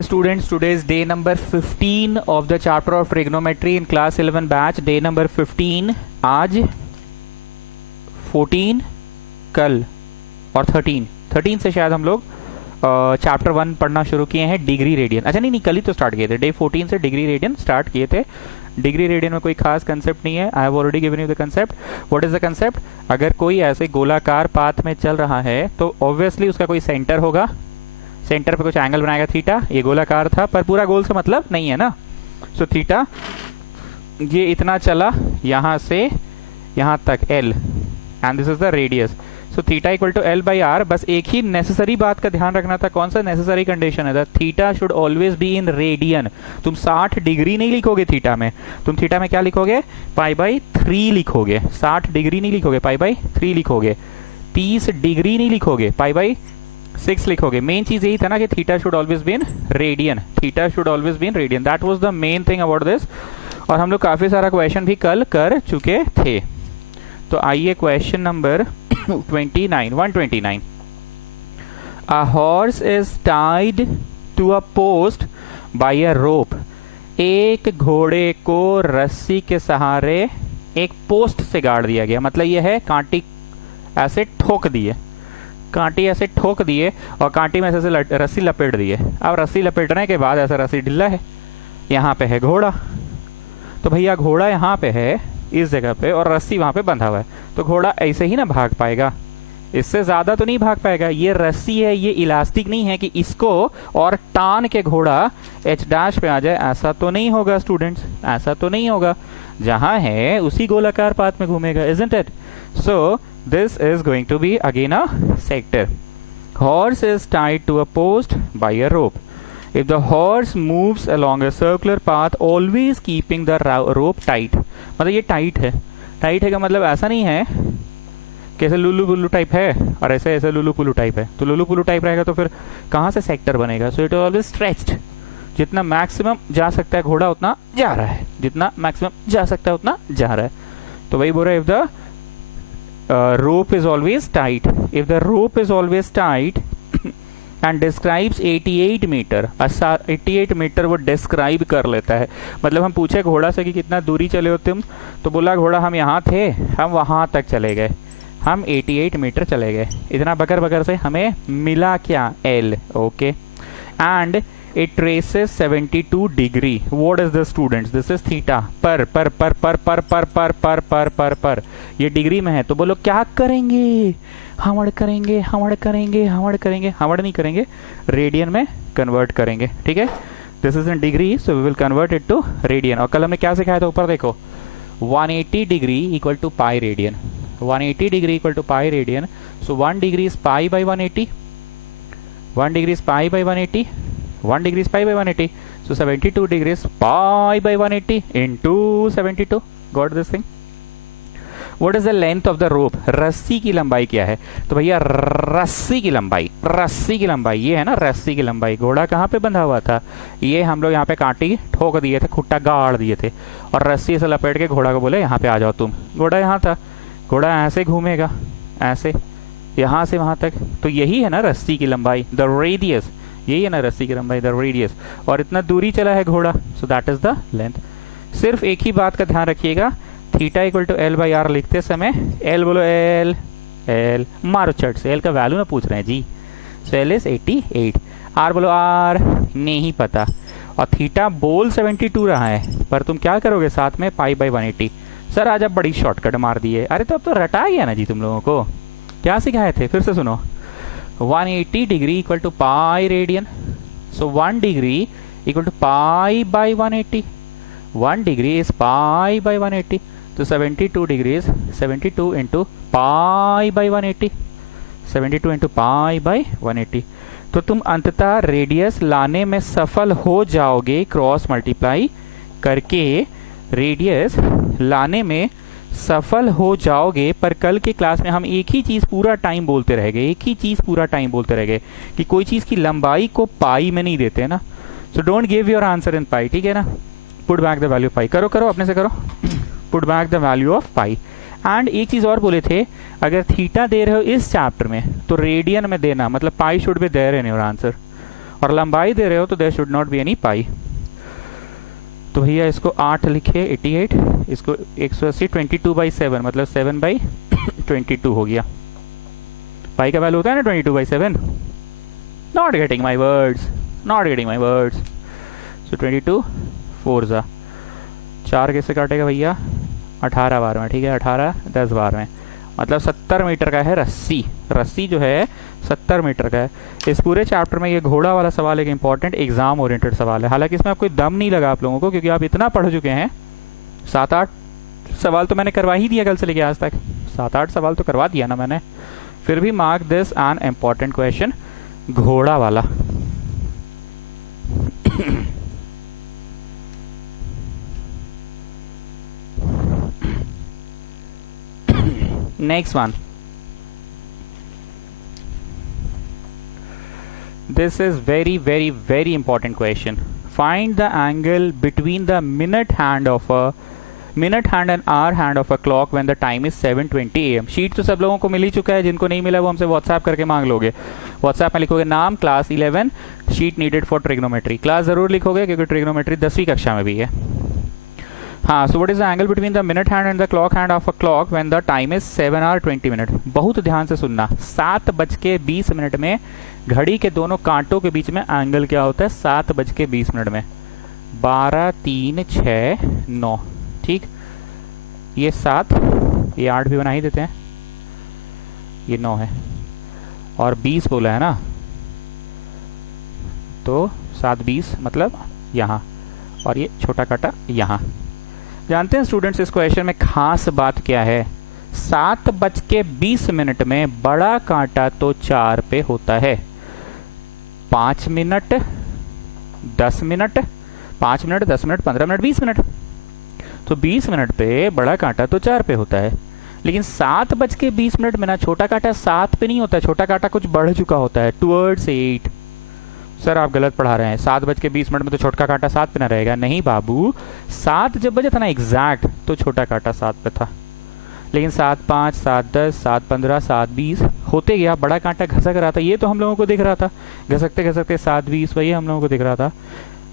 Students, today is day number 15 of the chapter of trigonometry in class 11 batch. Day number 15 आज 14 कल और 13 से शायद हम लोग चैप्टर 1 पढ़ना शुरू किए हैं, डिग्री रेडियन। अच्छा नहीं कल ही तो स्टार्ट किए थे, डे 14 से डिग्री रेडियन स्टार्ट किए थे। डिग्री रेडियन में कोई खास कंसेप्ट नहीं है। आई have already given you the concept. What is the concept? अगर कोई ऐसे गोलाकार पाथ में चल रहा है तो ऑब्वियसली उसका कोई सेंटर होगा, सेंटर पे कुछ एंगल बनाएगा थीटा। ये गोलाकार था पर पूरा गोल से मतलब नहीं है ना। सो थीटा ये इतना चला यहाँ से यहाँ तक L and this is the radius. So theta equal to L by R. बस एक ही नेसेसरी बात का ध्यान रखना था। कौन सा नेसेसरी कंडीशन है? Theta should always be in radian. तुम 60 डिग्री नहीं लिखोगे थीटा में, तुम थीटा में क्या लिखोगे? पाई बाई 3 लिखोगे। 60 डिग्री नहीं लिखोगे, पाई बाई 3 लिखोगे। 30 डिग्री नहीं लिखोगे, पाई बाई 6 लिखोगे। मेन चीज यही था ना कि theta should always be in radian. Theta should always be in radian. That was the main thing about this. और हम लोग काफी सारा क्वेश्चन भी कल कर चुके थे। तो आइए question number 129। A horse is tied to a post by a rope. एक घोड़े को रस्सी के सहारे एक पोस्ट से गाड़ दिया गया। मतलब यह है कांटी ऐसे ठोक दिए, कांटी ऐसे ठोक दिए और कांटी में ऐसे रस्सी लपेट दिए। अब रस्सी लपेटने के बाद ऐसा रस्सी ढीला है, यहाँ पे है घोड़ा। तो भैया घोड़ा यहाँ पे है इस जगह पे और रस्सी वहां पे बंधा हुआ है, तो घोड़ा ऐसे ही ना भाग पाएगा, इससे ज्यादा तो नहीं भाग पाएगा। ये रस्सी है, ये इलास्टिक नहीं है कि इसको और टान के घोड़ा एच डैश पे आ जाए। ऐसा तो नहीं होगा स्टूडेंट्स, ऐसा तो नहीं होगा। जहां है उसी गोलाकार पाथ में घूमेगा, isn't it? So this is going to be again a sector. Horse is tied to a post by a rope. If the horse moves along a circular path, always keeping the rope tight. मतलब ये tight है। Tight है का मतलब ऐसा नहीं है कि ऐसे लुल्लू पुल्लू टाइप है और ऐसे ऐसे लुल्लू पुल्लू टाइप है। तो लुल्लू पुल्लू टाइप रहेगा तो फिर कहाँ से सेक्टर बनेगा? So it is always stretched. जितना मैक्सिमम जा सकता है घोड़ा उतना जा रहा है, जितना मैक्सिमम जा सकता है उतना जा रहा है। तो वही बोल रहा है, if the rope is always tight. If the rope is always tight and describes 88 metre, 88 metre वो डिस्क्राइब कर लेता है। मतलब हम पूछे घोड़ा से कि कितना दूरी चले हो तुम, तो बोला घोड़ा हम यहाँ थे, हम वहां तक चले गए, हम 88 मीटर चले गए। इतना बकर बकर से हमें मिला क्या? L. Okay and it traces 72 degree. What is this students? This is theta. पर ये डिग्री में है तो बोलो क्या करेंगे? हमड़ करेंगे, हमड़ करेंगे, हमड़ करेंगे। हमड़ नहीं करेंगे, रेडियन में कन्वर्ट करेंगे। ठीक है, this is in degree, so we will convert it to radian. और कल हमने क्या सिखाया था? ऊपर देखो, 180 degree equal to pi radian. 180 degree equal to pi radian. So 1 degree is pi by 180। 1 degree is pi by 180। 1 degree is pi by 180. So 72 degrees pi by 180 into 72. Got this thing? What is the length of the rope? रस्सी की लंबाई क्या है? तो भैया रस्सी की लंबाई ये है ना, रस्सी की लंबाई। घोड़ा कहाँ पे बंधा हुआ था? ये हम लोग यहाँ पे कांटी ठोक दिए थे, खुट्टा गाड़ दिए थे और रस्सी से लपेट के घोड़ा को बोले यहाँ पे आ जाओ तुम। घोड़ा यहाँ था, घोड़ा ऐसे घूमेगा, ऐसे यहाँ से वहां तक। तो यही है ना रस्सी की लंबाई, द रेडियस। यही है ना रस्सी की लंबाई, द रेडियस। और इतना दूरी चला है घोड़ा, so that is the length. सिर्फ एक ही बात का ध्यान रखिएगा, theta equal to L by R लिखते समय L बोलो, L मारो चट से। L का वैल्यू ना पूछ रहे हैं जी। सो L इज 88। R बोलो, R नहीं पता। और थीटा बोल 72 रहा है, पर तुम क्या करोगे साथ में? पाई बाई 180। सर आज आप बड़ी शॉर्टकट मार दिए। अरे तो अब तो रटा गया ना जी तुम लोगों को। क्या सिखाए थे? फिर से सुनो। 180 degree equal to pi radian. So 1 degree equal to pi by 180। 1 degree is pi by 180। तो 72 degree is 72 into pi by 180। 72 into pi by 180। तो तुम अंततः रेडियस लाने में सफल हो जाओगे, क्रॉस मल्टीप्लाई करके रेडियस लाने में सफल हो जाओगे। पर कल के क्लास में हम एक ही चीज पूरा टाइम बोलते रह गए, कि कोई चीज की लंबाई को पाई में नहीं देते ना। So don't give your answer in pi, ठीक है ना? Put back the value pi. करो अपने से करो। Put back the value of pi. And एक चीज और बोले थे, अगर थीटा दे रहे हो इस चैप्टर में तो रेडियन में देना, मतलब pi should be there in your answer. और लंबाई दे रहे हो तो there should not be any pi. तो भैया इसको 8 लिखे 88, इसको 180 22/7 मतलब 7/22 हो गया। पाई का वैल्यू होता है ना 22/7। Not getting my words, not getting my words. So 22 4 जा 4 कैसे काटेगा भैया 18 बार में, ठीक है 18 10 बार में, मतलब 70 मीटर का है रस्सी। रस्सी जो है 70 मीटर का है। इस पूरे चैप्टर में ये घोड़ा वाला सवाल एक इंपॉर्टेंट एग्जाम ओरिएंटेड सवाल है। हालांकि इसमें कोई दम नहीं लगा आप लोगों को, क्योंकि आप इतना पढ़ चुके हैं। 7-8 सवाल तो मैंने करवा ही दिया कल से लेके आज तक, 7-8 सवाल तो करवा दिया ना मैंने। फिर भी mark this an important question, घोड़ा वाला। Next one. This is very important question. Find the angle between the minute hand and hour hand of a clock when the time is 7:20 AM. Sheet तो सब लोगों को मिल ही चुका है, जिनको नहीं मिला वो हमसे व्हाट्सएप करके मांग लोगे। व्हाट्सएप में लिखोगे नाम, class 11, sheet needed for trigonometry. Class जरूर लिखोगे क्योंकि ट्रिग्नोमेट्री 10वीं कक्षा में भी है। हाँ, so what is the angle between the minute hand and the clock hand of a clock when the time is 7:20। बहुत ध्यान से सुनना, 7:20 में घड़ी के दोनों कांटों के बीच में एंगल क्या होता है 7:20 में 12 3 6 9, ठीक। ये 7, ये 8 भी बना ही देते हैं, ये 9 है और 20 बोला है ना, तो 7:20 मतलब यहाँ, और ये छोटा काटा यहाँ। जानते हैं स्टूडेंट्स इस क्वेश्चन में खास बात क्या है? 7:20 में बड़ा कांटा तो 4 पे होता है। 5 minute 10 minute 5 minute 10 minute 15 minute 20 minute, तो 20 मिनट पे बड़ा कांटा तो 4 पे होता है। लेकिन 7:20 में ना छोटा कांटा 7 पे नहीं होता, छोटा कांटा कुछ बढ़ चुका होता है टुवर्ड्स 8। सर आप गलत पढ़ा रहे हैं, 7:20 में तो छोटा कांटा 7 पे ना रहेगा। नहीं बाबू, 7 जब बजा था ना एग्जैक्ट तो छोटा कांटा 7 पे था, लेकिन 7:05 7:10 7:15 7:20 होते गया, बड़ा कांटा घसक रहा था। ये तो हम लोगों को दिख रहा था, घसकते घसकते 7:20 वही हम लोगों को दिख रहा था।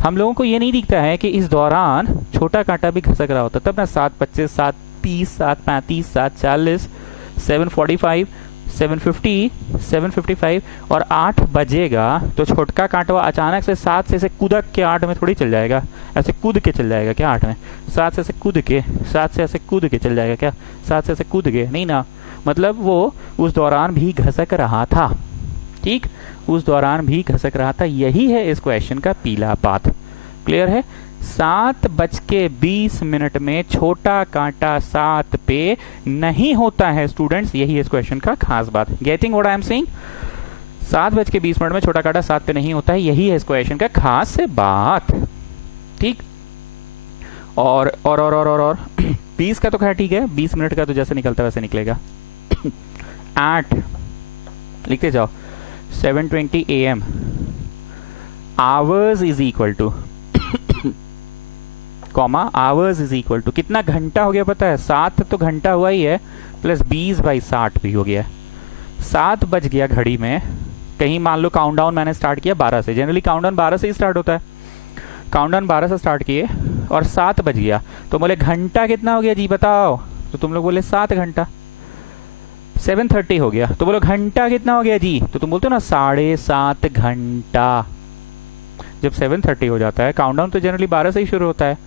हम लोगों को ये नहीं दिखता है कि इस दौरान छोटा कांटा भी घसक रहा होता, तब ना 7:25 7:30 7:35 7:40 7:45 7:50 7:55 और 8 बजेगा तो छोटका कांटा अचानक से 7 से कूदक के 8 में थोड़ी चल जाएगा, ऐसे कूद के चल जाएगा क्या 8 में? 7 से ऐसे कूद के, 7 से ऐसे कूद के चल जाएगा क्या? 7 से ऐसे कूद के नहीं ना, मतलब वो उस दौरान भी घसक रहा था, ठीक, उस दौरान भी घसक रहा था। यही है इस क्वेश्चन का पीला बात। क्लियर है? 7:20 में छोटा कांटा 7 पे नहीं होता है स्टूडेंट्स, यही इस क्वेश्चन का खास बात। Getting what I am saying? 7:20 में छोटा कांटा 7 पे नहीं होता है, यही है इस क्वेश्चन का खास बात, ठीक। और 20 का तो खैर ठीक है, 20 मिनट का तो जैसे निकलता है वैसे निकलेगा। 8 लिखते जाओ, 7:20 AM hours is equal to comma hours is equal to कितना घंटा हो गया पता है? 7 तो घंटा हुआ ही है, प्लस 20/60 भी हो गया। 7 बज गया घड़ी में, कहीं मान लो काउंटडाउन मैंने स्टार्ट किया 12 से, जनरली काउंटडाउन 12 से ही स्टार्ट होता है। काउंटडाउन 12 से स्टार्ट किए और 7 बज गया, तो बोले घंटा कितना हो गया जी बताओ? तो तुम लोग बोले 7 घंटा। 7:30 हो गया, तो बोलो घंटा कितना हो गया जी? तो तुम बोलते हो ना 7.5 घंटा। जब 7:30 हो जाता है, काउंटडाउन तो जनरली 12 से ही शुरू होता है,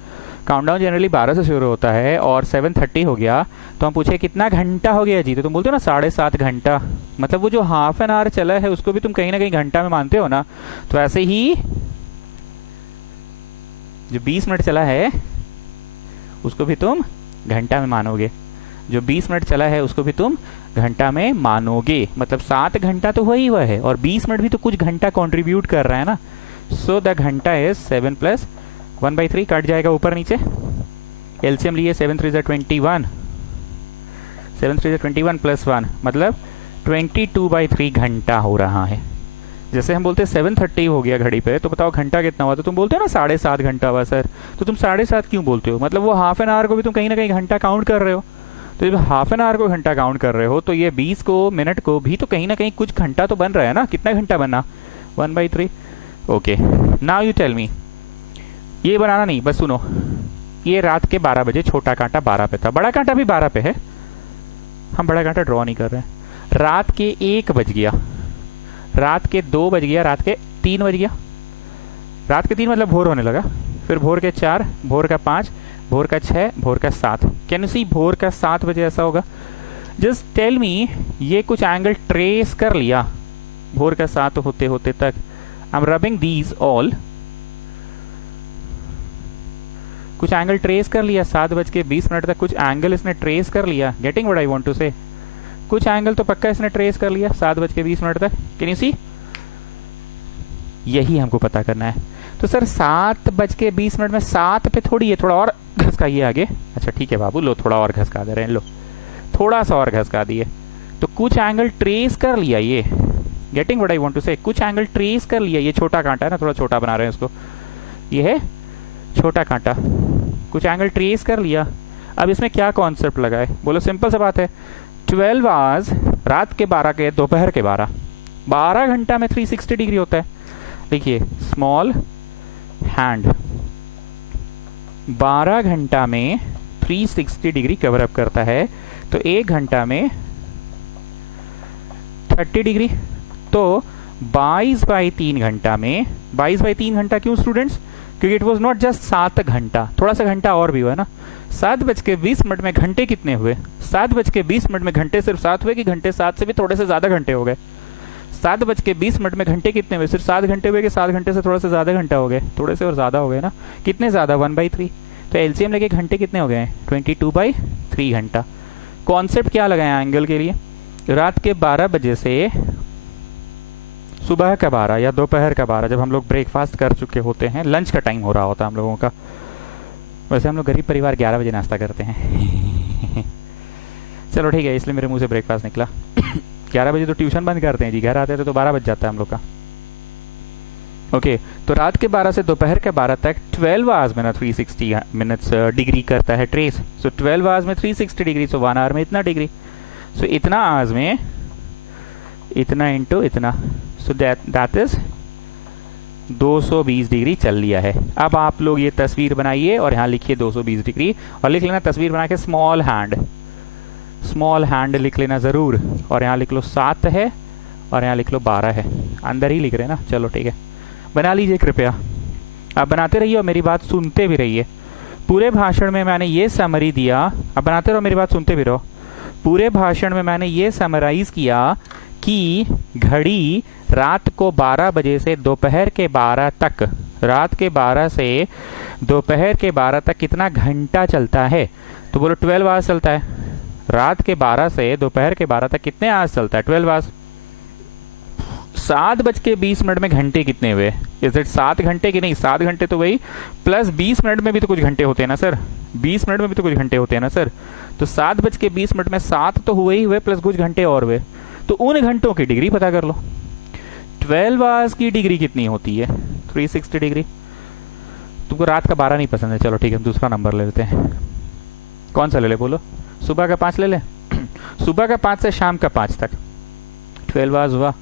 काउंटडाउन जनरली 12 से शुरू होता है और 7:30 हो गया, तो हम पूछे कितना घंटा हो गया जी? तो तुम बोलते हो ना 7.5 घंटा। मतलब वो जो हाफ एन आवर चला है उसको भी तुम कहीं ना कहीं घंटा में मानते हो ना। तो ऐसे ही जो 20 मिनट चला है उसको भी तुम घंटा में मानोगे, जो 20 मिनट चला है उसको भी तुम घंटा में मानोगे। मतलब 7 घंटा तो वही हुआ है और 20 मिनट भी तो कुछ घंटा कंट्रीब्यूट कर रहा है ना। सो द घंटा इज 7 + 1/3, कट जाएगा ऊपर नीचे। एलसीएम लिए 7 3 21, 7 3 21 + 1 मतलब 22/3 घंटा हो रहा है। जैसे हम बोलते हैं 7:30 हो गया घड़ी पे, तो बताओ घंटा कितना हुआ? तो तुम बोलते हो ना 7.5 घंटा हुआ सर। तो तुम 7.5 क्यों बोलते हो? मतलब वो हाफ एन आवर को भी तुम कहीं ना कहीं घंटा काउंट कर रहे हो। तो जब हाफ एन आवर को घंटा काउंट कर रहे हो तो ये 20 को मिनट को भी तो कहीं ना कहीं कुछ घंटा तो बन रहा है ना। कितना घंटा बना? 1/3। Okay, now you tell me, ये बनाना नहीं, बस सुनो, ये रात के 12 बजे छोटा कांटा 12 पे था, बड़ा कांटा भी 12 पे है, हम बड़ा कांटा ड्रॉ नहीं कर रहे हैं। रात के 1 बज गया, रात के 2 बज गया, रात के 3 बज गया, रात के 3 मतलब भोर होने लगा, फिर भोर के 4, भोर का 5, भोर का 6, भोर का 7। कैन यू सी भोर का 7 बजे ऐसा होगा? जस्ट टेल मी, ये कुछ एंगल ट्रेस कर लिया भोर का 7 होते होते तक। I am rubbing these all, कुछ एंगल ट्रेस कर लिया 7:20 तक, कुछ एंगल इसने ट्रेस कर लिया। Getting what I want to say? कुछ एंगल तो पक्का इसने ट्रेस कर लिया 7:20 तक। Can you see? यही हमको पता करना है। तो सर 7:20 में 7 पे थोड़ी है, थोड़ा और घसकाइए आगे। अच्छा ठीक है बाबू, लो थोड़ा और घसका दे रहे हैं, लो थोड़ा सा और घसका दिए, तो कुछ एंगल ट्रेस कर लिया ये। Getting what I want to say? कुछ एंगल ट्रेस कर लिया। ये छोटा कांटा है ना, थोड़ा छोटा बना रहे हैं इसको, ये है छोटा कांटा, कुछ एंगल ट्रेस कर लिया। अब इसमें क्या कॉन्सेप्ट लगा है? बोलो, सिंपल सा बात है, 12 आवर्स, रात के 12 के दोपहर के 12 घंटा में 360 डिग्री होता है। देखिए स्मॉल हैंड 12 घंटा में 360 डिग्री कवर अप करता है, तो 1 घंटा में 30 डिग्री, तो 22/3 घंटा में, 22/3 घंटा क्यों स्टूडेंट्स? क्योंकि इट वॉज नॉट जस्ट 7 घंटा, थोड़ा सा घंटा और भी हुआ ना। 7:20 में घंटे कितने हुए? 7:20 में घंटे सिर्फ 7 हुए कि घंटे 7 से भी थोड़े से ज्यादा घंटे हो गए? 7:20 में घंटे कितने हुए? सिर्फ 7 घंटे हुए कि 7 घंटे से थोड़ा से ज्यादा घंटा हो गए? थोड़े से और ज्यादा हो गए ना। कितने ज्यादा? 1/3। तो एलसीएम लेके घंटे कितने हो गए? 22/3 घंटा। कॉन्सेप्ट क्या लगाया एंगल के लिए? रात के 12 बजे से सुबह का 12 या दोपहर का 12, जब हम लोग ब्रेकफास्ट कर चुके होते हैं, लंच का टाइम हो रहा होता है हम लोगों का। वैसे हम लोग गरीब परिवार 11 बजे नाश्ता करते हैं चलो ठीक है, इसलिए मेरे मुंह से ब्रेकफास्ट निकला 11 बजे तो ट्यूशन बंद करते हैं जी, घर आते थे तो 12 बज जाता है हम लोग का। ओके, तो रात के 12 से दोपहर के 12 तक 12 आवर्स में ना 360 मिनट्स डिग्री करता है ट्रेस। सो 12 आवर्स में 360 डिग्री, सो 1 आवर में इतना डिग्री, सो इतना आवर्स में इतना इंटू इतना, सो दैट इज 220 डिग्री चल लिया है। अब आप लोग ये तस्वीर बनाइए और यहाँ लिखिए 220 डिग्री, और लिख लेना तस्वीर बना के स्मॉल हैंड लिख लेना जरूर, और यहाँ लिख लो 7 है और यहाँ लिख लो 12 है, अंदर ही लिख रहे हैं ना। चलो ठीक है, बना लीजिए कृपया। आप बनाते रहिए और मेरी बात सुनते भी रहिए। पूरे भाषण में मैंने ये समरी दिया, आप बनाते रहो, मेरी बात सुनते भी रहो। पूरे भाषण में मैंने ये समराइज किया कि घड़ी रात को 12 बजे से दोपहर के 12 तक, रात के 12 से दोपहर के 12 तक कितना घंटा चलता है? तो बोलो 12 आवर्स चलता है। रात के 12 से दोपहर के 12 तक कितने आवर्स चलता है? 12 आवर्स। 7:20 में घंटे कितने हुए? इज इट 7 घंटे की नहीं? 7 घंटे तो वही, प्लस 20 मिनट में भी तो कुछ घंटे होते हैं ना सर, 20 मिनट में भी तो कुछ घंटे होते हैं ना सर। तो 7:20 में 7 तो हुए ही हुए, प्लस कुछ घंटे और हुए, तो उन घंटों की डिग्री पता कर लो। 12 आवर्स की डिग्री कितनी होती है? 360 डिग्री। तुमको रात का 12 नहीं पसंद है, चलो ठीक है, दूसरा नंबर ले लेते हैं। कौन सा ले ले बोलो? सुबह का 5 ले ले सुबह का 5 से शाम का 5 तक 12 आवर्स हुआ।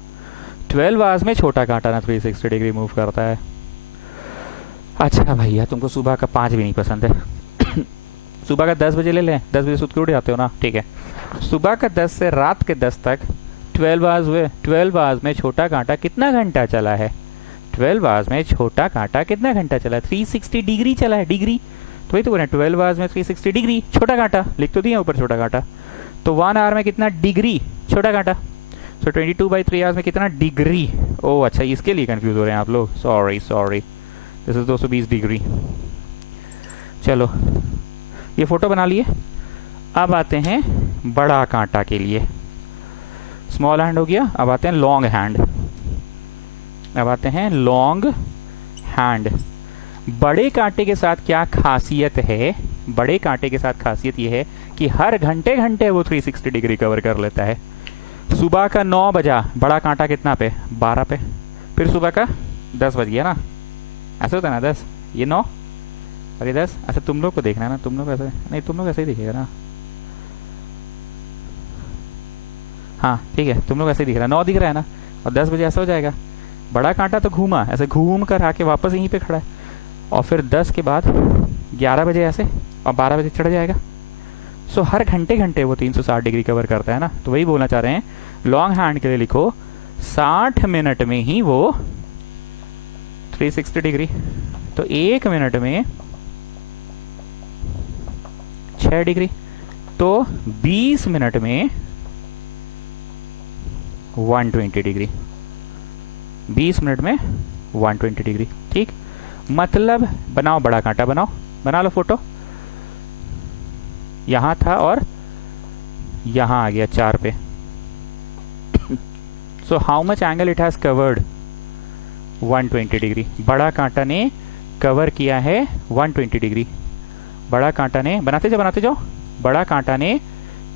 12 आवर्स में छोटा कांटा ना 360 डिग्री मूव करता है। अच्छा भैया, तुमको सुबह का 5 भी नहीं पसंद है सुबह का 10 बजे ले लें, 10 बजे सुत के उठ जाते हो ना, ठीक है। सुबह का 10 से रात के 10 तक 12 आवर्स हुए। 12 आवर्स में छोटा कांटा कितना घंटा चला है? 12 आवर्स में छोटा कांटा कितना घंटा चला है? 360 डिग्री चला है, डिग्री। तो वही तो बोले 12 आवर्स में 360 डिग्री, छोटा कांटा लिख तो दिया ऊपर छोटा कांटा। तो 1 आवर में कितना डिग्री? छोटा कांटा। सो 22/3 आवर्स में कितना डिग्री? ओह अच्छा, इसके लिए कंफ्यूज हो रहे हैं आप लोग, सॉरी, दिस इज 220 डिग्री। चलो ये फोटो बना लिए। अब आते हैं बड़ा कांटा के लिए। स्मॉल हैंड हो गया, अब आते हैं लॉन्ग हैंड। बड़े कांटे के साथ क्या खासियत है? बड़े कांटे के साथ खासियत यह है कि हर घंटे घंटे वो 360 डिग्री कवर कर लेता है। सुबह का 9 बजा, बड़ा कांटा कितना पे? 12 पे। फिर सुबह का 10 बज गया ना, ऐसे होता है ना, 10 ये 9 और ये 10। अच्छा तुम लोग को देखना है ना, तुम लोग ऐसे नहीं, तुम लोग ऐसे ही दिखेगा ना, हाँ ठीक है, तुम लोग ऐसे ही दिख रहा है, 9 दिख रहा है ना, और 10 बजे ऐसा हो जाएगा। बड़ा कांटा तो घूमा, ऐसे घूम कर आके वापस यहीं पे खड़ा है, और फिर 10 के बाद 11 बजे ऐसे, और 12 बजे चढ़ जाएगा। सो हर घंटे घंटे वो 360 डिग्री कवर करता है ना। तो वही बोलना चाह रहे हैं, लॉन्ग हैंड के लिए लिखो 60 मिनट में ही वो 360 डिग्री, तो 1 मिनट में 6 डिग्री, तो 20 मिनट में 120 डिग्री, 20 मिनट में 120 डिग्री। ठीक, मतलब बनाओ बड़ा कांटा, बनाओ, बना लो फोटो। यहां था और यहां आ गया 4 पे। So how much angle it has covered? 120 degree. बड़ा कांटा ने कवर किया है 120 डिग्री। बड़ा कांटा ने, बनाते जाओ, बड़ा कांटा ने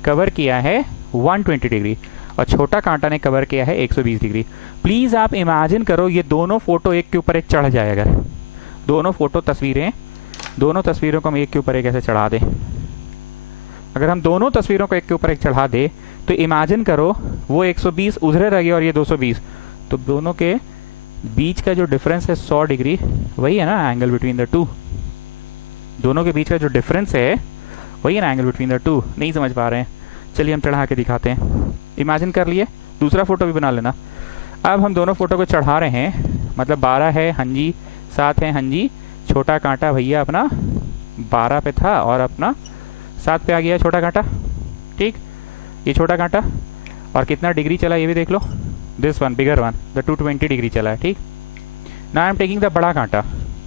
कवर किया है 120 डिग्री और छोटा कांटा ने कवर किया है 120 डिग्री। प्लीज आप इमेजिन करो ये दोनों फोटो एक के ऊपर एक चढ़ जाए। अगर दोनों फोटो तस्वीरें, दोनों तस्वीरों को हम एक के ऊपर एक ऐसे चढ़ा दें, अगर हम दोनों तस्वीरों को एक के ऊपर एक चढ़ा दे, तो इमेजिन करो वो 120 उधरे रह गया और ये 220, तो दोनों के बीच का जो डिफरेंस है 100 डिग्री, वही है ना एंगल बिटवीन द टू। दोनों के बीच का जो डिफरेंस है वही है ना एंगल बिटवीन द टू। नहीं समझ पा रहे हैं, चलिए हम चढ़ा के दिखाते हैं। इमेजिन कर लिए, दूसरा फोटो भी बना लेना। अब हम दोनों फोटो को चढ़ा रहे हैं, मतलब 12 है हंजी, 7 है हंजी, छोटा कांटा भैया अपना 12 पे था और अपना 7 पे आ गया छोटा कांटा। ठीक, ये छोटा कांटा, और कितना डिग्री चला ये भी देख लो, this one bigger one, the 220 degree चला है। ठीक, now I am taking the बड़ा कांटा,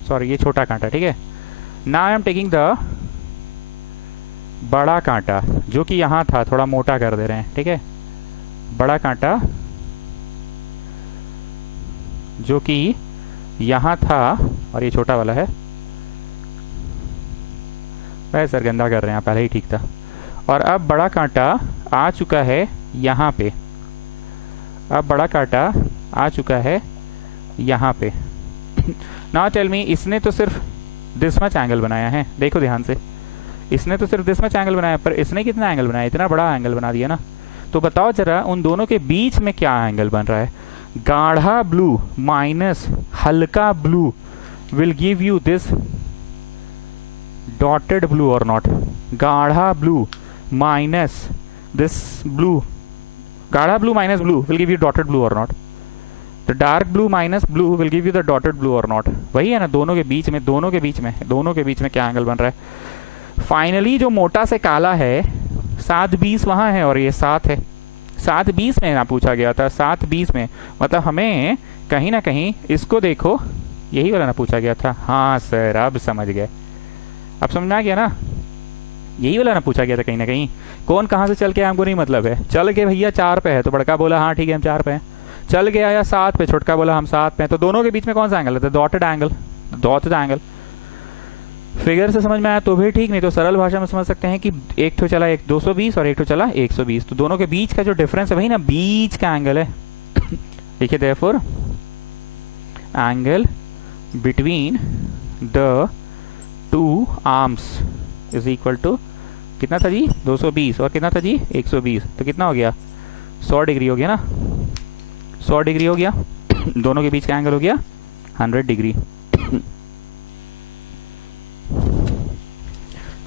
सॉरी ये छोटा कांटा। ठीक है, now I am taking the बड़ा कांटा जो कि यहां था, थोड़ा मोटा कर दे रहे हैं। ठीक है, बड़ा कांटा जो कि यहां था और ये छोटा वाला है, वह सर गंदा कर रहे हैं, पहले ही ठीक था। और अब बड़ा कांटा आ चुका है यहां पे, अब बड़ा कांटा आ चुका है यहां पे। नाउ टेल मी, इसने तो सिर्फ दिस मच एंगल बनाया है, देखो ध्यान से, इसने तो सिर्फ दिस मच एंगल बनाया, पर इसने कितना एंगल बनाया? इतना बड़ा एंगल बना दिया ना। तो बताओ जरा उन दोनों के बीच में क्या एंगल बन रहा है? गाढ़ा ब्लू माइनस हल्का blue will give you this dotted blue or not? गाढ़ा ब्लू माइनस दिस ब्लू, गाढ़ा blue minus blue will give you dotted blue or not? The dark blue minus blue will give you the dotted blue or not? वही है ना, दोनों के बीच में, दोनों के बीच में क्या एंगल बन रहा है? फाइनली जो मोटा से काला है 7:20 वहां है और ये 7 है। 7:20 में ना पूछा गया था, 7:20 में, मतलब हमें कहीं ना कहीं, इसको देखो, यही वाला ना पूछा गया था। हाँ सर, अब समझ गए, अब समझ में आ गया ना, यही वाला ना पूछा गया था कहीं ना कहीं। कौन कहाँ से चल के हमको नहीं मतलब है। चल के भैया 4 पे है तो बड़का बोला हाँ ठीक है हम 4 पे हैं, चल के आया 7 पे, छोटका बोला हम 7 पे हैं, तो दोनों के बीच में कौन सा एंगल है? Dotted angle, dotted angle. Figure से समझ में आया तो भी ठीक, नहीं तो सरल भाषा में समझ सकते हैं कि एक तो चला 220 और एक तो चला 120, तो दोनों के बीच का जो डिफरेंस है वही ना बीच का एंगल है। देखिए therefore angle between the two arms is equal to, कितना था जी? 220 और कितना था जी? 120, तो कितना हो गया? 100 डिग्री हो गया ना, 100 डिग्री हो गया। दोनों के बीच का एंगल हो गया 100 डिग्री।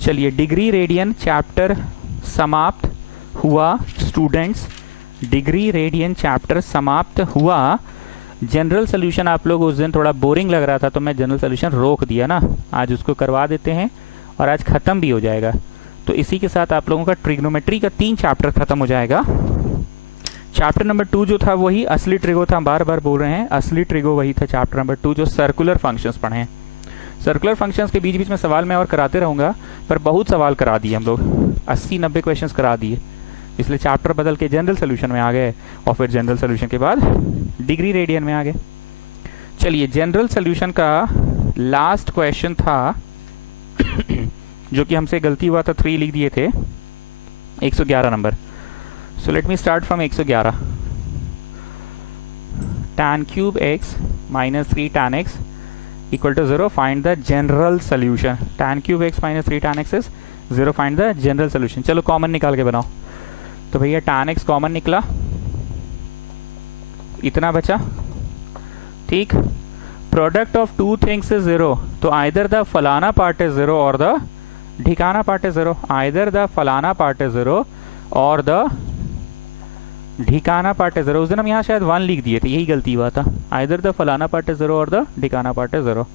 चलिए, डिग्री रेडियन चैप्टर समाप्त हुआ स्टूडेंट्स, डिग्री रेडियन चैप्टर समाप्त हुआ। जनरल सोल्यूशन आप लोग उस दिन थोड़ा बोरिंग लग रहा था तो मैं जनरल सोल्यूशन रोक दिया ना, आज उसको करवा देते हैं और आज खत्म भी हो जाएगा। तो इसी के साथ आप लोगों का ट्रिग्नोमेट्री का 3 चैप्टर खत्म हो जाएगा। चैप्टर नंबर 2 जो था वही असली ट्रिगो था, हम बार बार बोल रहे हैं, असली ट्रिगो वही था चैप्टर नंबर 2 जो सर्कुलर फंक्शंस पढ़े हैं। सर्कुलर फंक्शंस के बीच बीच में सवाल मैं और कराते रहूंगा, पर बहुत सवाल करा दिए हम लोग, 80-90 क्वेश्चंस करा दिए, इसलिए चैप्टर बदल के जनरल सोल्यूशन में आ गए और फिर जनरल सोल्यूशन के बाद डिग्री रेडियन में आ गए। चलिए, जनरल सोल्यूशन का लास्ट क्वेश्चन था जो कि हमसे गलती हुआ था, 3 लिख दिए थे, 111 number. So let me start from 111। tan cube x minus 3 tan x equal to 0, find the general solution. tan cube x minus 3 tan x is 0, find the general solution. चलो कॉमन निकाल के बनाओ। तो भैया tan x कॉमन निकला, इतना बचा, ठीक, product of two things is zero, तो आइदर द फलाना part is zero or the ढिकाना part is zero, either the फलाना part is zero or the ढिकाना पार्ट इज जीरो। उस दिन हम यहाँ शायद 1 लिख दिए थे, यही गलती हुआ था, आइदर द फलाना part is zero or the ढिकाना part is zero.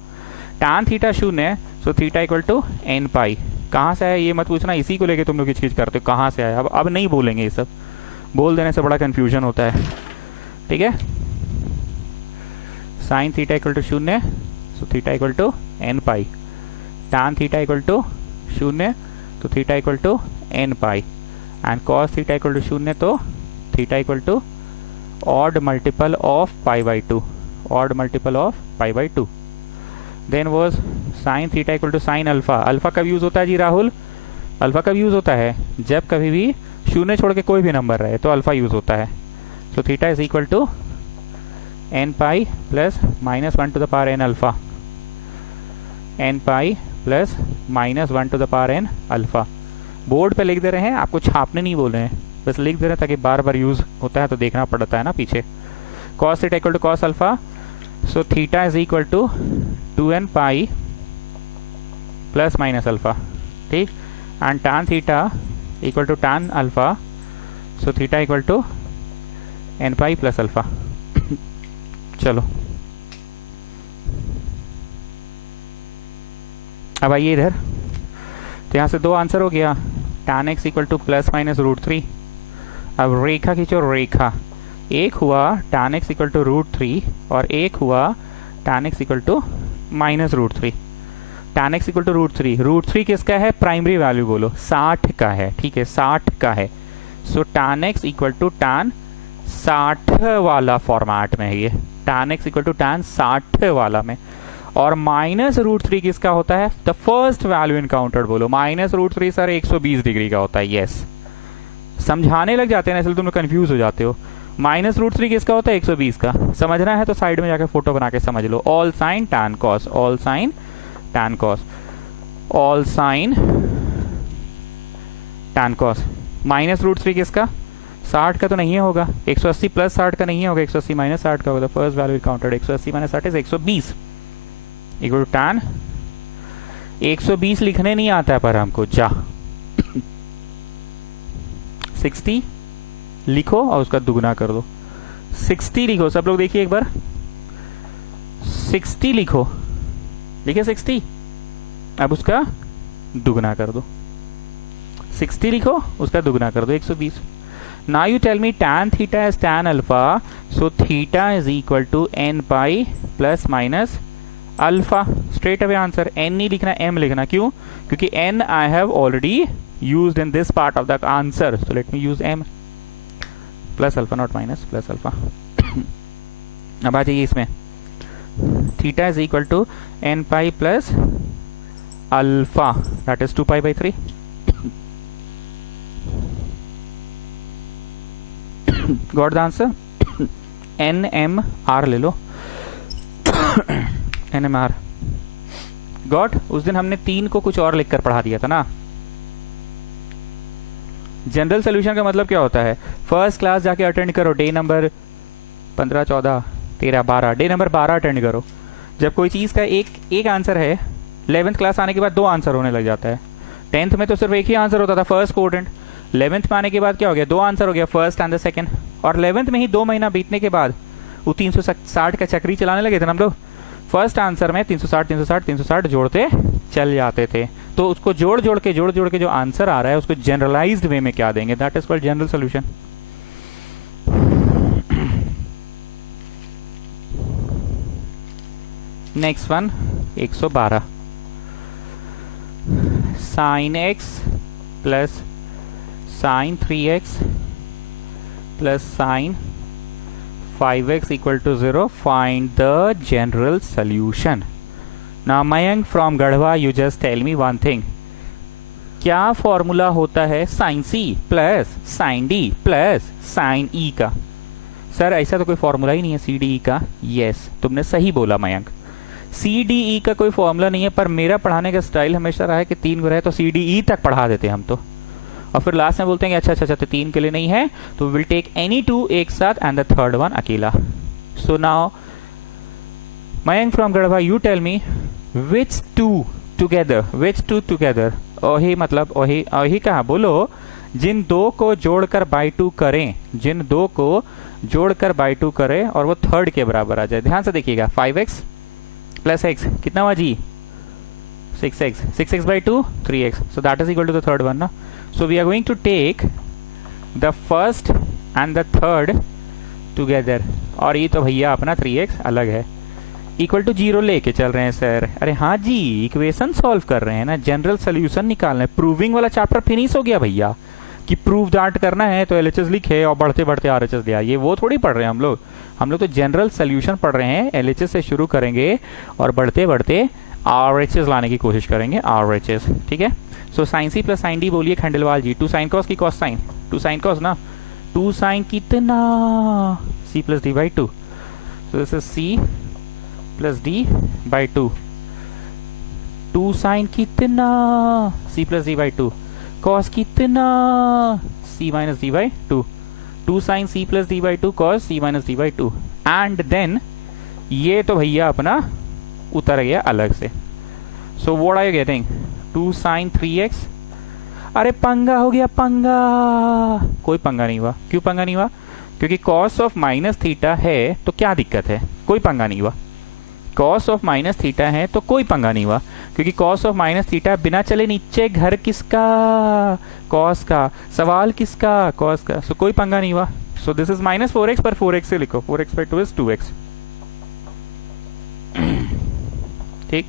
tan theta शून्य है, so theta equal to n pi. कहाँ से आया ये मत पूछना, इसी को लेके तुम लोग हिचकिच करते हो कहाँ से आया। अब नहीं बोलेंगे ये सब, बोल देने से बड़ा कंफ्यूजन होता है, ठीक है। साइन थीटा इक्वल टू शून्य, so theta equal to n pi. tan theta equal to शून्य, तो theta equal to n pi. And cos theta equal to शून्य, तो theta equal to odd multiple of pi by 2, odd multiple of pi by 2। Then was sine theta equal to sine alpha. Alpha कब use होता है जी Rahul? Alpha कब use होता है? जब कभी भी शून्य छोड़ के कोई भी नंबर रहे तो अल्फा यूज होता है। So theta is equal to n pi plus minus 1 to the power n alpha, n pi plus minus 1 to the power n alpha. Board पे लिख दे रहे हैं, आपको छापने नहीं बोल रहे हैं, बस लिख दे रहे हैं ताकि बार बार यूज होता है तो देखना पड़ता है ना पीछे। cos theta equal to cos alpha, so theta is equal to 2n pi plus minus alpha, ठीक। And tan theta equal to tan alpha, so theta equal to n pi plus alpha. चलो अब आइए इधर, तो यहाँ से 2 answer हो गया, tan x equal two plus minus √3। अब रेखा खींचो, रेखा, एक हुआ tan x इक्वल टू √3 और एक हुआ tan x equal to minus √3। tan x equal to √3 किसका है? प्राइमरी वैल्यू बोलो, 60 का है, ठीक है, 60 का है। So tan x equal to tan 60 वाला फॉर्मेट में है ये, tan x equal to tan 60 वाला में। और माइनस √3 किसका होता है? द फर्स्ट वैल्यू इनकाउंटर्ड बोलो। माइनस √3 सर 120 डिग्री का होता है, यस। समझाने लग जाते हैं इसलिए तुम कंफ्यूज हो जाते हो। माइनस √3 किसका होता है? 120 का। समझना है तो साइड में जाकर फोटो बना के समझ लो। All sine tan cos, all sine tan cos, all sine tan cos। Minus √3 किसका? 60 का तो नहीं होगा, 180 प्लस 60 का नहीं होगा, 180 माइनस 60 का होगा। First value counted 180 minus 60 is 120 equal to tan 120 लिखने नहीं आता है पर हमको, जा 60 लिखो और उसका दुगुना कर दो। 60 लिखो सब लोग, देखिए एक बार, 60 लिखो, लिखे 60, अब उसका दुगुना कर दो। 60 लिखो, उसका दुगुना कर दो 120। Now you tell me tan theta is tan alpha, so theta is equal to n pi plus minus alpha. Straight away answer, n नहीं लिखना, m लिखना। क्यों? क्योंकि n I have already used in this part of the answer, so let me use m plus alpha, not minus, plus alpha. अब आ जाइए इसमें, theta is equal to n pi plus alpha, that is 2 pi by 3। Got the answer? NMR ले लो, NMR got. उस दिन हमने 3 को कुछ और लिखकर पढ़ा दिया था ना। जनरल सोल्यूशन का मतलब क्या होता है? फर्स्ट क्लास जाके अटेंड करो, day number 15, 14, 13, 12, day number 12 attend करो। जब कोई चीज़ का एक आंसर है, 11th क्लास आने के बाद 2 आंसर होने लग जाता है। 10th में तो सिर्फ एक ही आंसर होता था, फर्स्ट कोऑर्डिनेट। 11th में आने के बाद क्या हो गया? 2 आंसर हो गया, फर्स्ट एंड द सेकंड। और 11th में ही 2 महीना बीतने के बाद वो 360 का चक्री चलाने लगे थे ना हम लोग। फर्स्ट आंसर में 360 360 360 जोड़ते चल जाते थे, तो उसको जोड़ जोड़ के जो आंसर आ रहा है उसको जनरलाइज्ड वे में क्या देंगे? That is called general solution. Next one 112, sine x plus sine 3x plus sine 5x equal to 0. Find the general solution. Now Mayank from Gadhwa, you just tell me one thing. क्या formula होता है sine c plus sine d plus sine e का? Sir ऐसा तो कोई formula ही नहीं है C D E का। यस, तुमने सही बोला मयंक, सी डी ई का कोई फॉर्मूला नहीं है, पर मेरा पढ़ाने का स्टाइल हमेशा रहा है कि 3 रहे तो सी डी ई तक पढ़ा देते हैं हम तो, और फिर लास्ट में बोलते हैं कि अच्छा तो 3 के लिए नहीं है तो विल टेक एनी 2 एक साथ एंड द थर्ड वन अकेला। So now Mayank from Gadhwa, you tell me which two together. ओही मतलब ओही कहा बोलो, जिन दो को जोड़कर बाई टू करें, जिन दो को जोड़कर बाई टू करें और वो थर्ड के बराबर आ जाए। ध्यान से देखिएगा, 5x प्लस x कितना हुआ जी, 6x, 6x by 2 3x, so that is equal to the third one ना। So we are going to take the first and the third together, और ये तो भैया अपना 3x अलग है, इक्वल टू 0 लेके चल रहे हैं सर। अरे हाँ जी, इक्वेशन सॉल्व कर रहे हैं ना, जनरल सोल्यूशन निकालना है। प्रूविंग वाला चैप्टर फिनिश हो गया भैया, कि प्रूव दैट करना है तो एलएचएस लिखे और बढ़ते बढ़ते आरएचएस ले आइए, वो थोड़ी पढ़ रहे हैं हम लोग तो जनरल सोल्यूशन पढ़ रहे हैं। एलएचएस से शुरू करेंगे और बढ़ते बढ़ते आरएचएस लाने की कोशिश करेंगे, आरएचएस, ठीक है। सो साइन सी प्लस साइन डी बोलिए खंडेलवाल जी। 2 साइन कॉस की कॉस साइन, 2 साइन कॉस ना, 2 साइन कितना, C plus D by 2, so this is C plus D by 2। 2 sine कितना, C plus D by 2, cos कितना, C minus D by 2, 2 sine C plus D by 2 cos C minus D by 2, and then ये तो भैया अपना उतर गया अलग से। So what are you getting, 2 sine 3x। अरे पंगा हो गया, पंगा, कोई पंगा नहीं हुआ। क्यों पंगा नहीं हुआ, क्योंकि कॉस ऑफ माइनस थीटा है तो क्या दिक्कत है, कोई पंगा नहीं हुआ। कॉस ऑफ माइनस थीटा है तो कोई पंगा नहीं हुआ, क्योंकि कॉस ऑफ माइनस थीटा बिना चले नीचे, घर किसका, कॉस का, सवाल किसका, कॉस का, सो कोई पंगा नहीं हुआ। सो दिस इज माइनस 4x, पर 4x से लिखो, 4x by 2 इज 2x, ठीक।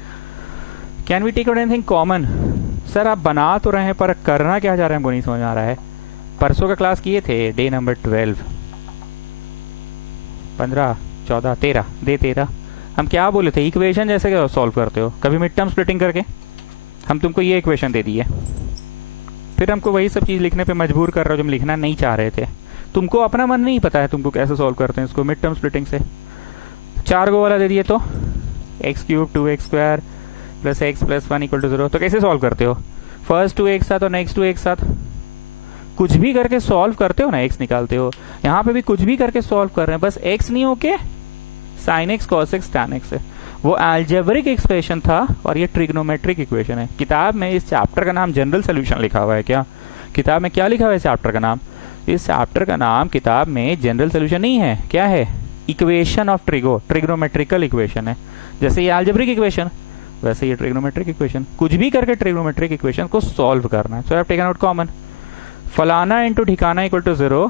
Can we take out anything common, sir आप बना तो रहे हैं पर करना क्या जा रहा है हमको नहीं समझ आ रहा है। परसों का क्लास किए थे, डे नंबर 12, 15, 14, 13, डे 13, हम क्या बोले थे, इक्वेशन जैसे क्या सॉल्व करते हो, कभी मिड टर्म स्प्लिटिंग करके हम तुमको ये इक्वेशन दे दिए, फिर हमको वही सब चीज़ लिखने पे मजबूर कर रहे हो जो हम लिखना नहीं चाह रहे थे। तुमको अपना मन नहीं पता है तुमको कैसे सॉल्व करते हैं इसको मिड टर्म स्प्लिटिंग से। 4 गो वाला दे दिए तो x³ 2x² plus x plus 1 equal to 0, तो कैसे सॉल्व करते हो, फर्स्ट 2 एक साथ और नेक्स्ट 2 एक साथ, कुछ भी करके सॉल्व करते हो ना, x निकालते हो। यहाँ पे भी कुछ भी करके सॉल्व कर रहे हैं, बस x नहीं होके sine x cos x tan x है। वो अलजेब्रिक एक्सप्रेशन था और ये ट्रिग्नोमेट्रिक इक्वेशन है। किताब में इस चैप्टर का नाम जनरल सोल्यूशन लिखा हुआ है क्या, किताब में क्या लिखा हुआ है चैप्टर का नाम, इस चैप्टर का नाम किताब में जनरल सोल्यूशन नहीं है, क्या है, इक्वेशन ऑफ ट्रिग्नोमेट्रिकल इक्वेशन है। जैसे ये अलजेब्रिक इक्वेशन वैसे ये ट्रिग्नोमेट्रिक इक्वेशन, कुछ भी करके ट्रिग्नोमेट्रिक इक्वेशन को सॉल्व करना है। So I have taken out common, फलाना इंटू ठिकाना इक्वल टू 0,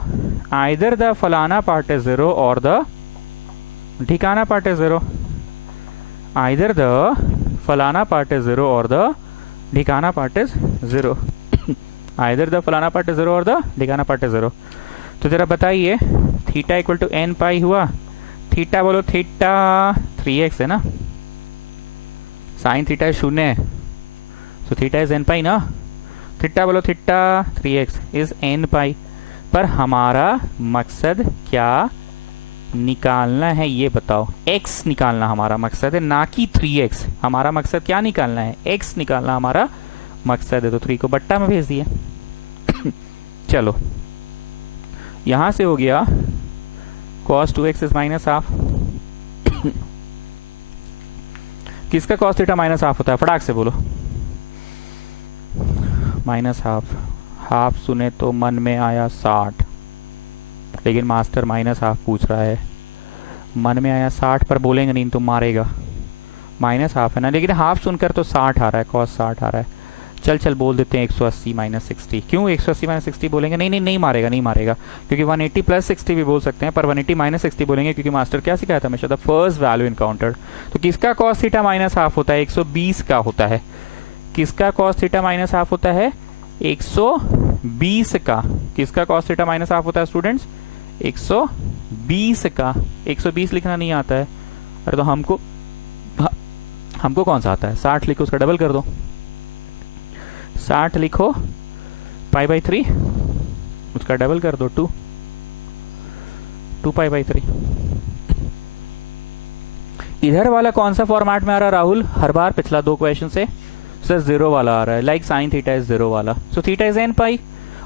आइदर द फलाना पार्ट इज 0 और द ठिकाना पार्ट is 0, either the फलाना पार्ट is 0 और the ठिकाना पार्ट is 0, either the फलाना पार्ट is 0 और the ठिकाना पार्ट is 0। तो जरा बताइए, थीटा इक्वल टू n पाई हुआ, थीटा बोलो, थीटा 3x है ना, साइन थीटा 0 है, तो थीटा इज n पाई ना, थीटा बोलो, थीटा 3x इज n पाई। पर हमारा मकसद क्या निकालना है ये बताओ, x निकालना हमारा मकसद है, ना कि 3x। हमारा मकसद क्या निकालना है, x निकालना हमारा मकसद है, तो 3 को बट्टा में भेज दिए। चलो यहां से हो गया cos 2x is minus half, किसका cos थीटा माइनस हाफ होता है, फटाक से बोलो, माइनस हाफ। हाफ सुने तो मन में आया 60, लेकिन मास्टर माइनस हाफ पूछ रहा है, मन में आया 60 पर बोलेंगे नहीं तो मारेगा, माइनस हाफ है ना, लेकिन हाफ सुनकर तो 60 आ रहा है, कॉस 60 आ रहा है, चल बोल देते हैं 180 माइनस 60। क्यों 180 माइनस 60 बोलेंगे, नहीं मारेगा, क्योंकि 180 प्लस 60 भी बोल सकते हैं, पर 180 माइनस 60 बोलेंगे, क्योंकि मास्टर क्या सिखाया था हमेशा, द फर्स्ट वैल्यू इनकाउंटर्ड। तो किसका कॉस थीटा माइनस हाफ होता है, 120 का होता है, किसका कॉस थीटा माइनस हाफ होता है, 120 का। किसका कॉस थीटा माइनस हाफ होता है स्टूडेंट्स, 120 का। 120 लिखना नहीं आता है, अरे तो हमको कौन सा आता है, 60 लिखो, उसका डबल कर दो, 60 लिखो, पाई बाई 3 उसका डबल कर दो, 2 पाई बाई 3। इधर वाला कौन सा फॉर्मेट में आ रहा है राहुल, हर बार पिछला 2 क्वेश्चन से सर 0 वाला आ रहा है, लाइक साइन थीटा इज 0 वाला, सो थीटा इज n पाई।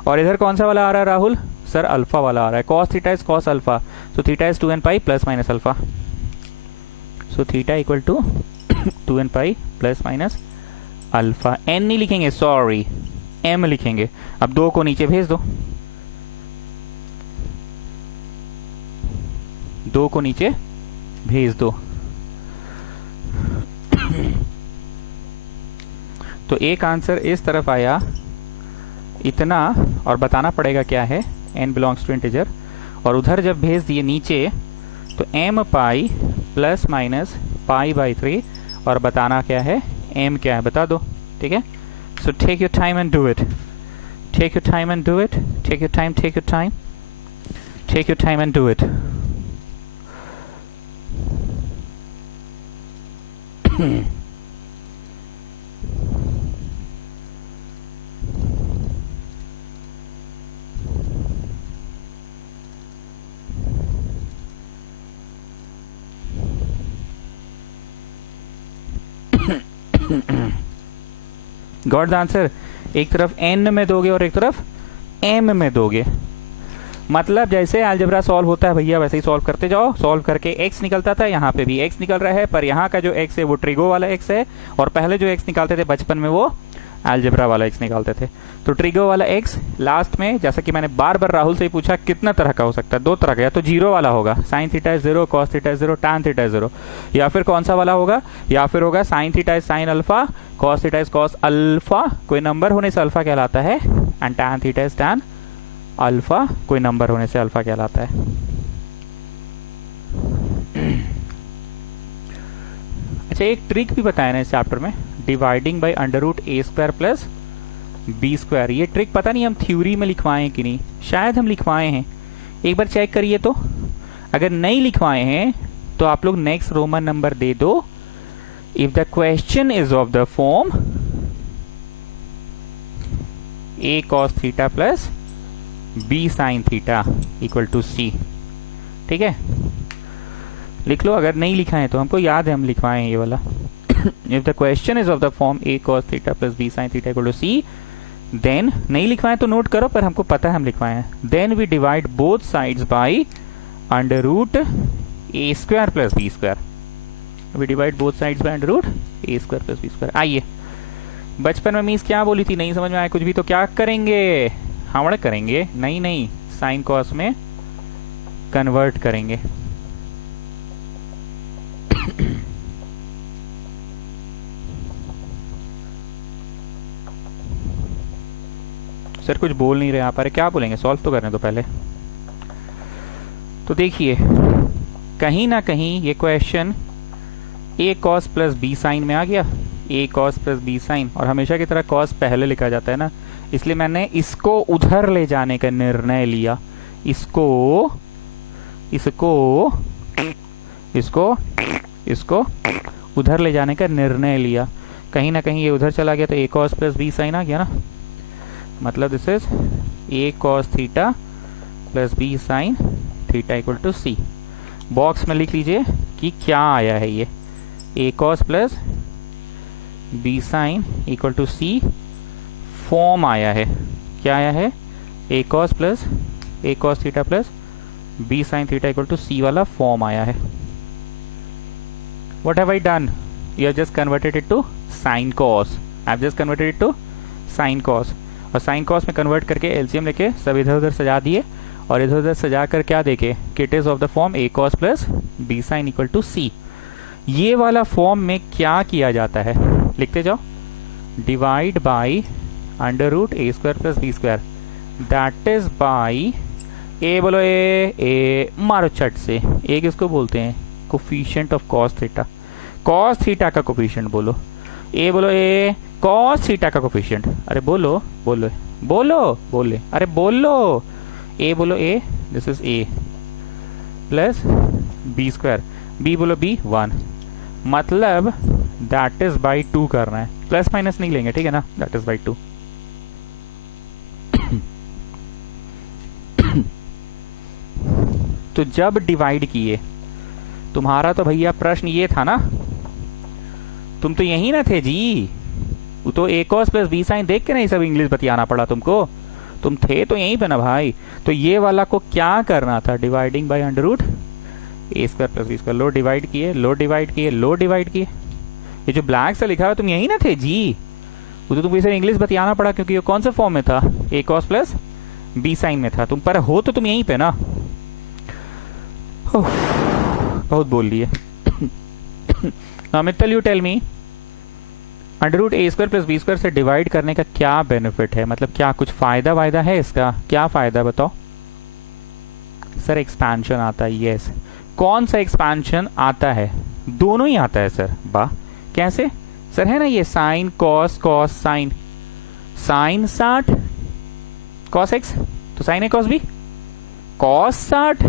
और इधर कौन सा वाला आ रहा है राहुल, सर अल्फा वाला आ रहा है, cos theta is cos alpha, so theta is 2n pi plus minus alpha. So theta equal to 2n pi plus minus alpha. n नहीं लिखेंगे, सॉरी m लिखेंगे। अब 2 को नीचे भेज दो, 2 को नीचे भेज दो। तो एक आंसर इस तरफ आया इतना, और बताना पड़ेगा क्या है, n बिलोंग्स टू इंटीजर, और उधर जब भेज दिए नीचे तो m pi plus minus pi by 3, और बताना क्या है, m क्या है बता दो। ठीक है, so take your time and do it, take your time and do it, take your time, take your time, take your time and do it. Got the answer. एक तरफ n में दोगे और एक तरफ m में दोगे, मतलब जैसे अलजेब्रा सॉल्व होता है भैया वैसे ही सॉल्व करते जाओ। सॉल्व करके x निकलता था, यहाँ पे भी x निकल रहा है, पर यहाँ का जो x है वो ट्रिगो वाला x है, और पहले जो x निकालते थे बचपन में वो अलजेब्रा वाला x निकालते थे। तो ट्रिगो वाला x लास्ट में, जैसा कि मैंने बार बार राहुल से ही पूछा, कितना तरह का हो सकता है? 2 तरह का, या तो जीरो वाला होगा, sign theta is 0, cos theta is 0, tan theta is 0, या फिर कौन सा वाला होगा, या फिर होगा sign theta is sine alpha, cos theta is cos alpha, कोई नंबर होने से अल्फा कहलाता है, and tan theta is tan alpha, कोई नंबर होने से अल्फा कहलाता है। अच्छा, एक ट्रिक भी बताया ना इस चैप्टर में, dividing by under root A square plus B square. ये ट्रिक पता नहीं हम थ्योरी में लिखवाए हैं कि नहीं, शायद हम लिखवाए हैं, एक बार चेक करिए। तो अगर नहीं लिखवाए हैं तो आप लोग नेक्स्ट रोमन नंबर दे दो, if the question is of the form A cos theta plus B sine theta equal to C. ठीक है, लिख लो। अगर नहीं लिखा है तो हमको याद है हम लिखवाए हैं ये वाला। If the question is of the form A cos theta plus B sine theta equal to C, then नहीं लिखवाए तो नोट करो, पर हमको पता है हम लिखवाए हैं। Then we divide both sides by under root A square plus B square. We divide both sides by under root A square plus B square. आइए, बचपन में मीन्स क्या बोली थी, नहीं समझ में आया कुछ भी तो क्या करेंगे, हावड़ करेंगे, नहीं साइन कॉस में कन्वर्ट करेंगे। सर कुछ बोल नहीं रहे आप, अरे क्या बोलेंगे, सॉल्व तो करने दो पहले। तो देखिए, कहीं ना कहीं ये क्वेश्चन ए कॉस प्लस बी साइन में आ गया, ए कॉस प्लस बी साइन, और हमेशा की तरह कॉस पहले लिखा जाता है ना, इसलिए मैंने इसको उधर ले जाने का निर्णय लिया। इसको उधर ले जाने का निर्णय लिया। कहीं ना कहीं ये उधर चला गया तो A cos plus B sine आ गया ना, मतलब this is A cos theta plus B sine theta equal to C. Box में लिख लीजिए कि क्या आया है, ये A cos plus B sine equal to C form आया है। क्या आया है? A cos theta plus B sine theta equal to C वाला फॉर्म आया है। What have I done? You have just converted it to sin cos. I have just converted it to sin cos. और sin cos में convert करके LCM लेके सब इधर उधर सजा दिए, और इधर उधर सजा कर क्या देखे कि it is of the form a cos plus b sin equal to c। ये वाला फॉर्म में क्या किया जाता है, लिखते जाओ, divide by under root A square plus B square, that is by A, बोलो ए मारो चट से, ए किसको बोलते हैं? Coefficient of cos theta. Cos theta का कोफिशिएंट बोलो, ए बोलो ए कॉस थीटा का कोफिशिएंट, अरे बोलो अरे बोलो, ए बोलो A, this is A plus B square, B बोलो बी 1, मतलब दैट इज बाई 2 करना है, प्लस माइनस नहीं लेंगे, ठीक है ना, दैट इज बाई 2। तो जब डिवाइड किए, तुम्हारा तो भैया प्रश्न ये था ना, तुम तो यही ना थे जी, वो तो A cos plus B sign देख के नहीं सब इंग्लिश बतियाना पड़ा तुमको, तुम थे तो यहीं पे ना भाई। तो ये वाला को क्या करना था, dividing by under root A square plus B square, लो डिवाइड किए, लो डिवाइड किए, लो डिवाइड किए। ये जो ब्लैक से लिखा है तुम यही ना थे जी, वो तो तुमको इसे इंग्लिश बताना पड़ा क्योंकि ये कौन से फॉर्म में था, ए कॉस प्लस बी साइन में था। तुम पर हो तो तुम यहीं पे ना। बहुत बोल लिए। Mittal you tell me, under root A square plus B square से डिवाइड करने का क्या बेनिफिट है, मतलब क्या कुछ फायदा वायदा है इसका, क्या फायदा बताओ। सर एक्सपेंशन आता है, यस। कौन सा एक्सपेंशन आता है, दोनों ही आता है सर। वाह, कैसे सर, है ना ये sine cos, cos sine, sine 60 cos X तो sine A cos B, cos 60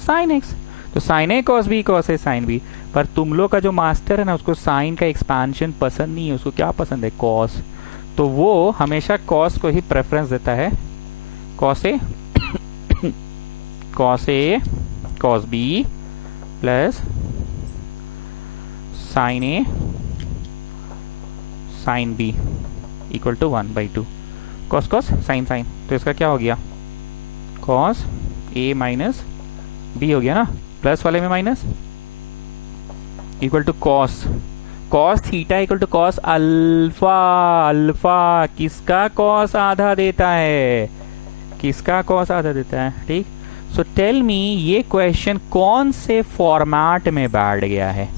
sine X तो sine A cos B, cos A sine B. पर तुम लोग का जो मास्टर है ना उसको साइन का एक्सपेंशन पसंद नहीं है, उसको क्या पसंद है, कॉस। तो वो हमेशा कॉस को ही प्रेफरेंस देता है, cos a cos a cos b plus sine a sine b equal to 1/2 cos cos sine sine. तो इसका क्या हो गया, कॉस ए माइनस बी हो गया ना, प्लस वाले में minus, equal to cos, cos theta equal to cos alpha. Alpha किसका कॉस आधा देता है, किसका कॉस आधा देता है, ठीक। सो टेल मी ये क्वेश्चन कौन से फॉर्मेट में बैठ गया है,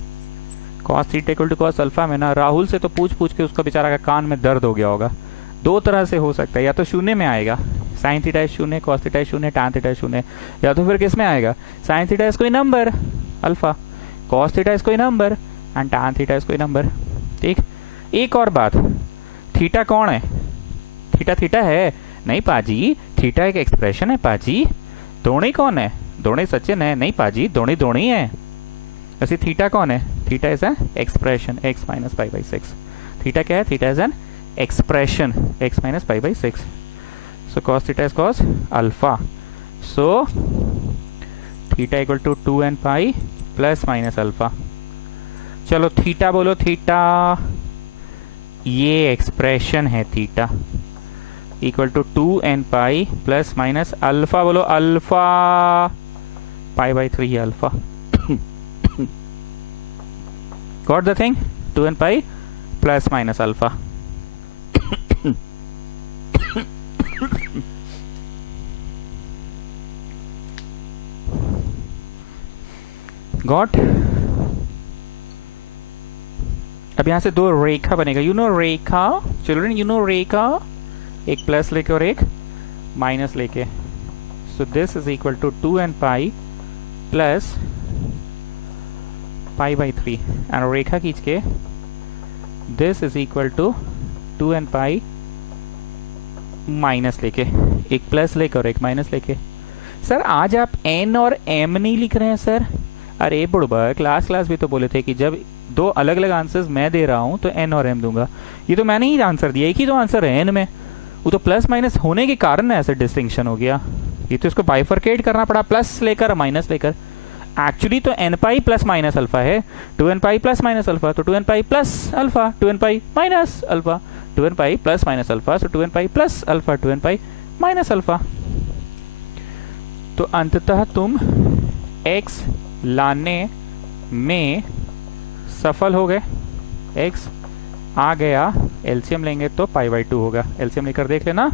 cos theta equal to cos alpha में ना। राहुल से तो पूछ पूछ के उसका बेचारा का कान में दर्द हो गया होगा। दो तरह से हो सकता है, या तो शून्य में आएगा, साइन थीटा शून्य, कॉस थीटा शून्य, टैन थीटा शून्य, या तो फिर किस में आएगा, साइन थीटा इज कोई number alpha, cos theta is कोई number and tan theta is कोई नंबर, ठीक। एक और बात, थीटा कौन है, थीटा थीटा है नहीं पाजी, थीटा एक एक्सप्रेशन है पाजी। दोनों ही कौन है, दोनों ही सचिन है नहीं पाजी, दोनों ही है। वैसे थीटा कौन है, theta is an expression x minus pi by 6। Theta क्या है, theta is an expression x minus pi by 6। So cos theta is cos alpha, so theta equal to 2n pi plus minus alpha. चलो theta बोलो, theta ये expression है, theta equal to 2n pi plus minus alpha बोलो, alpha pi by 3 alpha. Got the thing, 2n pi plus minus alpha. Got. अब यहां से दो रेखा बनेगा, यू नो रेखा चिल्ड्रन, यू नो रेखा, एक प्लस लेके और एक माइनस लेके। So this is equal to 2n pi plus pi by 3 and रेखा खींच के this is equal to 2n pi minus लेके, एक प्लस लेके और एक माइनस लेके। सर आज आप n और m नहीं लिख रहे हैं सर। अरे बुढ़बा, क्लास भी तो बोले थे कि जब दो अलग अलग आंसर्स मैं दे रहा हूं तो n और m दूंगा। ये तो मैंने ही आंसर दिया, एक ही तो आंसर है n में, वो तो प्लस माइनस होने के कारण ऐसा डिस्टिंक्शन हो गया। ये तो इसको बाइफरकेट करना पड़ा, प्लस लेकर माइनस लेकर। एक्चुअली तो n pi plus minus alpha है, 2n pi plus minus alpha, तो 2n pi plus alpha, 2n pi minus alpha, 2n pi plus minus alpha, so 2n pi plus alpha, 2n pi minus alpha. तो अंततः तुम x लाने में सफल हो गए, x आ गया, एलसीएम लेंगे तो पाई बाई 2 होगा, एलसीएम लेकर देख लेना,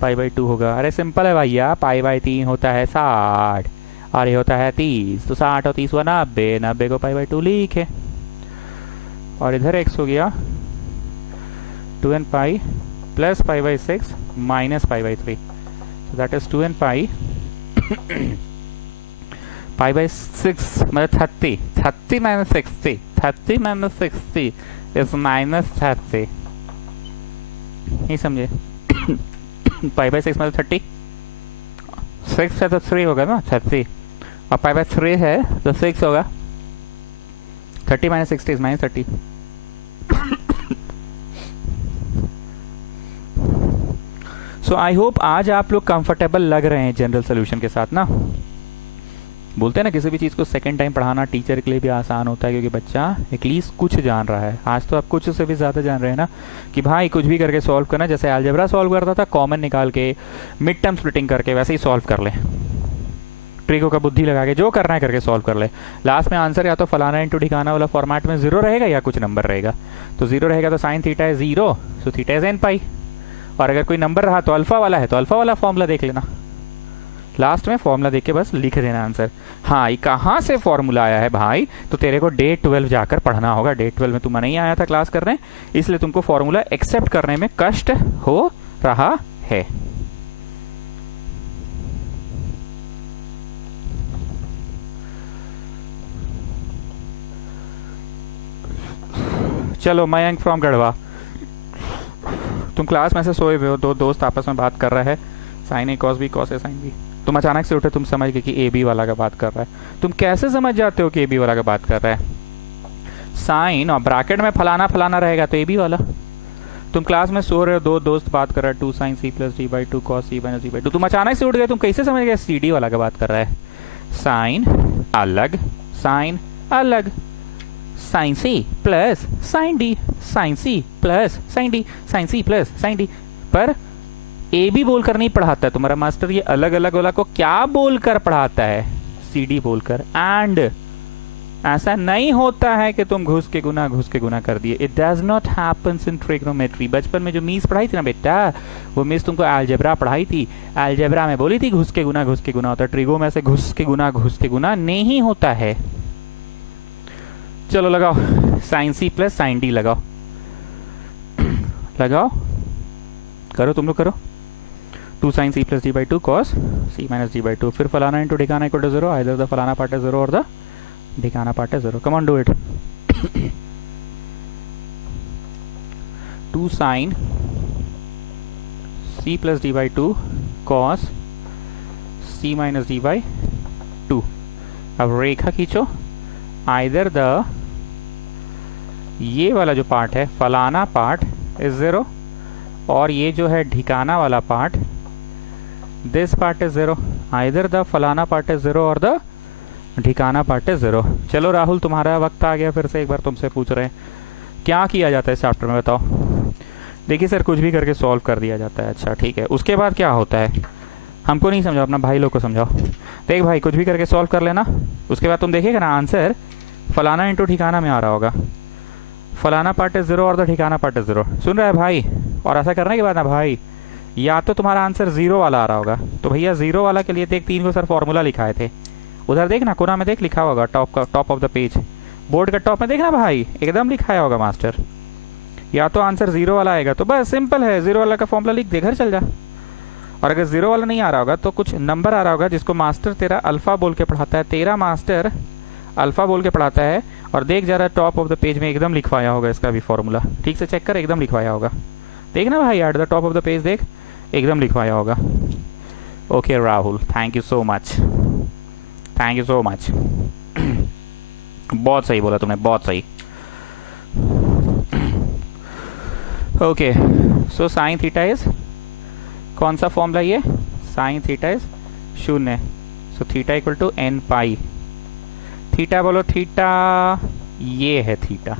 पाई बाई 2 होगा। अरे सिंपल है भैया, पाई बाई 3 होता है 60 और ये होता है 30, तो 60 और 30 हुआ 90, 90 को पाई बाई 2 लिखे, और इधर x हो गया 2n pi plus pi by 6 minus pi by 3, so that is 2n pi pi by 6 मतलब 30, 30 माइनस 60, 30 माइनस 60 इज माइनस 30, नहीं समझे। पाई बाई 6 मतलब 30, 6 है तो 3 होगा ना 30, और पाई बाई 3 है तो 6 होगा, 30 minus 60 is minus 30। So I hope आज आप लोग कंफर्टेबल लग रहे हैं जनरल सोल्यूशन के साथ ना। बोलते हैं ना किसी भी चीज़ को सेकंड टाइम पढ़ाना टीचर के लिए भी आसान होता है, क्योंकि बच्चा एटलीस्ट कुछ जान रहा है। आज तो आप कुछ से भी ज़्यादा जान रहे हैं ना, कि भाई कुछ भी करके सॉल्व करना, जैसे अलजेब्रा सॉल्व करता था कॉमन निकाल के, मिड टर्म स्प्लिटिंग करके, वैसे ही सॉल्व कर ले, ट्रिको का बुद्धि लगा के जो करना है करके सॉल्व कर ले। लास्ट में आंसर या तो फलाना इंटू ठिकाना वाला फॉर्मेट में जीरो रहेगा या कुछ नंबर रहेगा। तो जीरो रहेगा तो sine theta is zero, so theta is n pi. और अगर कोई नंबर रहा तो अल्फा वाला है तो अल्फा वाला फॉर्मूला देख लेना, लास्ट में फॉर्मूला देख के बस लिख देना आंसर। हाँ, ये कहाँ से फॉर्मूला आया है भाई, तो तेरे को डे 12 जाकर पढ़ना होगा। डे 12 में तुम नहीं आया था क्लास करने, इसलिए तुमको फॉर्मूला एक्सेप्ट करने में कष्ट हो रहा है। चलो, मयंक फ्रॉम गढ़वा, तुम क्लास में से सोए हुए हो, दो दोस्त आपस में बात कर रहा है, sign A cos B cos A sine B. तुम अचानक से उठे, तुम समझ गए कि ए बी वाला का बात कर रहा है। तुम कैसे समझ जाते हो कि ए बी वाला का बात कर रहा है? साइन और ब्रैकेट में फलाना फलाना रहेगा तो ए बी वाला। तुम क्लास में सो रहे हो, दो दोस्त बात कर रहा है, 2 sin c plus D by 2 cos c minus D by 2। तुम अचानक से उठ गए, तुम कैसे समझ गए सी डी वाला का बात कर रहा है? साइन अलग, साइन अलग, साइन सी प्लस साइन डी, साइन सी प्लस साइन डी, साइन सी प्लस साइन डी। पर ए बी बोलकर नहीं पढ़ाता है तुम्हारा मास्टर, ये अलग अलग वाला को क्या बोलकर पढ़ाता है? सी डी बोलकर। एंड ऐसा नहीं होता है कि तुम घुस के गुना कर दिए। It does not happens in trigonometry. बचपन में जो मीस पढ़ाई थी ना बेटा, वो मीस तुमको अलजेब्रा पढ़ाई थी। अलजेब्रा में बोली थी घुस के गुना होता है। ट्रिगो में से घुस के गुना नहीं होता है। चलो लगाओ, साइन सी प्लस साइन डी लगाओ, लगाओ, करो तुम लोग करो। 2 sin c plus d by 2 cos c minus d by 2। फिर फलाना इंटू ठिकाना इक्वल टू 0, आइदर द फलाना पार्ट इज 0 और द ठिकाना part is 0। Come on do it. 2 sin c plus d by 2 cos c minus d by 2। अब रेखा खींचो, either the ये वाला जो पार्ट है फलाना पार्ट इज 0 और ये जो है ठिकाना वाला part, this part is 0। Either the फलाना पार्ट इज 0 और द ठिकाना पार्ट इज 0। चलो राहुल, तुम्हारा वक्त आ गया, फिर से एक बार तुमसे पूछ रहे हैं क्या किया जाता है इस चैप्टर में, बताओ। देखिए सर, कुछ भी करके सॉल्व कर दिया जाता है। अच्छा ठीक है, उसके बाद क्या होता है? हमको नहीं समझाओ, अपना भाई लोग को समझाओ। देख भाई, कुछ भी करके सॉल्व कर लेना, उसके बाद तुम देखिएगा ना आंसर फलाना इंटू ठिकाना में आ रहा होगा। फलाना पार्ट इज 0 और द ठिकाना पार्ट इज 0। सुन रहा है भाई? और ऐसा करने के बाद ना भाई, या तो तुम्हारा आंसर 0 वाला आ रहा होगा, तो भैया 0 वाला के लिए देख 3 को सर फॉर्मूला लिखाए थे, उधर देख ना कोना में देख लिखा होगा, top of the page, board का टॉप में देखना भाई, एकदम लिखाया होगा मास्टर। या तो आंसर 0 वाला आएगा तो बस सिंपल है, 0 वाला का फॉर्मूला लिख दे, घर चल जा। और अगर 0 वाला नहीं आ रहा होगा तो कुछ नंबर आ रहा होगा जिसको मास्टर तेरा अल्फा बोल के पढ़ाता है, तेरा मास्टर अल्फा बोल के पढ़ाता है। और देख जरा टॉप ऑफ द पेज में एकदम लिखवाया होगा इसका भी फॉर्मूला, ठीक से चेक कर, एकदम लिखवाया होगा। देखना भाई, at the top of the page देख, एकदम लिखवाया होगा। Okay Rahul, thank you so much, thank you so much. बहुत सही बोला तुमने, बहुत सही। Okay, so sine theta is, कौन सा फॉर्मूला ये? Sine theta is 0, so theta equal to n pi. Theta बोलो, थीटा ये है, थीटा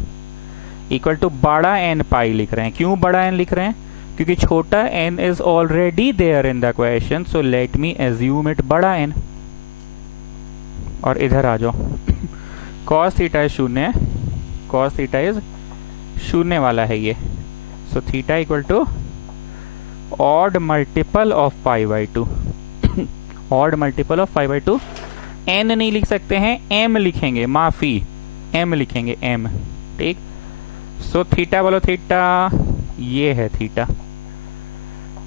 इक्वल टू बड़ा n पाई लिख रहे हैं। क्यों बड़ा n लिख रहे हैं? क्योंकि छोटा n is already there in the question, so let me assume it बड़ा n। और इधर आ जाओ, cos theta is 0, cos theta is 0 वाला है ये, so theta equal to odd multiple of pi by 2। Odd multiple of pi by 2। n नहीं लिख सकते हैं, m लिखेंगे, माफी, m लिखेंगे, m, ठीक। सो थीटा बोलो, थीटा ये है, theta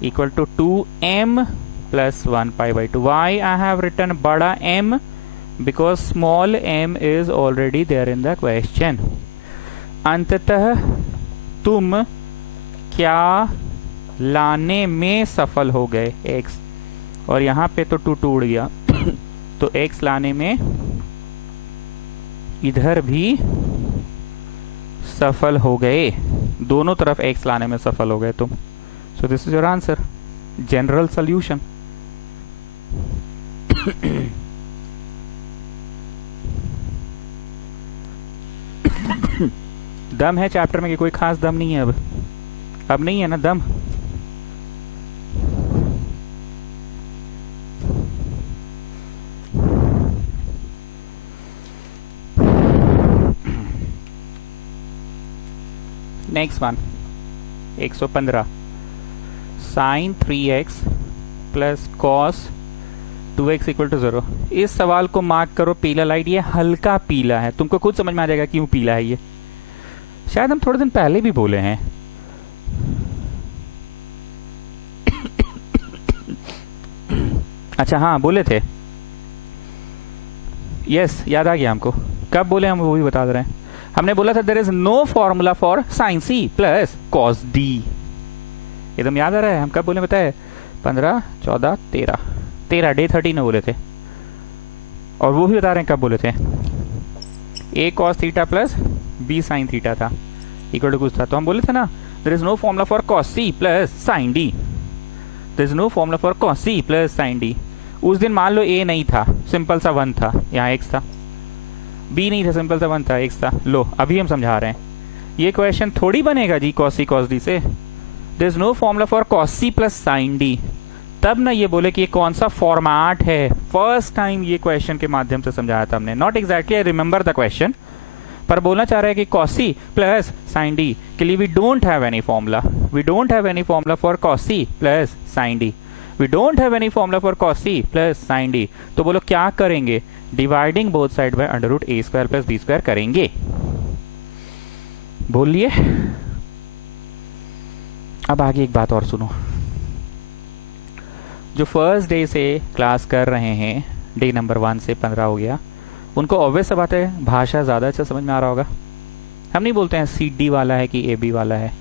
equal to 2m plus 1 pi by 2। Why I have written बड़ा m? Because small m is already there in the question. अंततः तुम क्या लाने में सफल हो गए? x, और यहाँ पे तो 2 उड़ गया तो x लाने में इधर भी सफल हो गए, दोनों तरफ x लाने में सफल हो गए तुम। सो this is your answer, general solution. दम है चैप्टर में कि कोई खास दम नहीं है? अब नहीं है ना दम? Next one 115 sine 3x plus cos 2x equal to 0। इस सवाल को मार्क करो पीला लाइट, ये हल्का पीला है, तुमको खुद समझ में आ जाएगा क्यों पीला है ये। शायद हम थोड़े दिन पहले भी बोले हैं। अच्छा हाँ बोले थे, यस याद आ गया हमको। कब बोले हम वो भी बता दे रहे हैं। हमने बोला था there is no formula for sine C plus cos d. एकदम याद आ रहा है हम कब बोले बताए? 15, 14, 13 डे 13 में बोले थे। और वो भी बता रहे हैं कब बोले थे। A cos theta plus B sine theta था इक्वल टू कुछ था, तो हम बोले थे ना there is no formula for cos C plus sine D. There is no formula for cos C plus sine D. उस दिन मान लो ए नहीं था, सिंपल सा 1 था, यहाँ x था। बी नहीं था, सिंपल सा 1 था, x था। लो अभी हम समझा रहे हैं, ये क्वेश्चन थोड़ी बनेगा जी कॉस सी कॉस डी से। There is no formula for cos C plus sine d. तब ना ये बोले कि ये कौन सा फॉर्मेट है। फर्स्ट टाइम ये क्वेश्चन के माध्यम से समझाया था हमने। Not exactly I remember the question, पर बोलना चाह रहा है कि cos c plus sin d के लिए we don't have any formula. We don't have any formula for cos c plus sin d। We don't have any formula for cos c plus sin d। तो बोलो क्या करेंगे? Dividing both side by under root a square plus b square करेंगे। बोलिए। अब आगे एक बात और सुनो, जो फर्स्ट डे से क्लास कर रहे हैं, डे नंबर 1 से 15 हो गया, उनको ऑब्वियस सा बात है भाषा ज़्यादा अच्छा समझ में आ रहा होगा। हम नहीं बोलते हैं CD वाला है कि AB वाला है।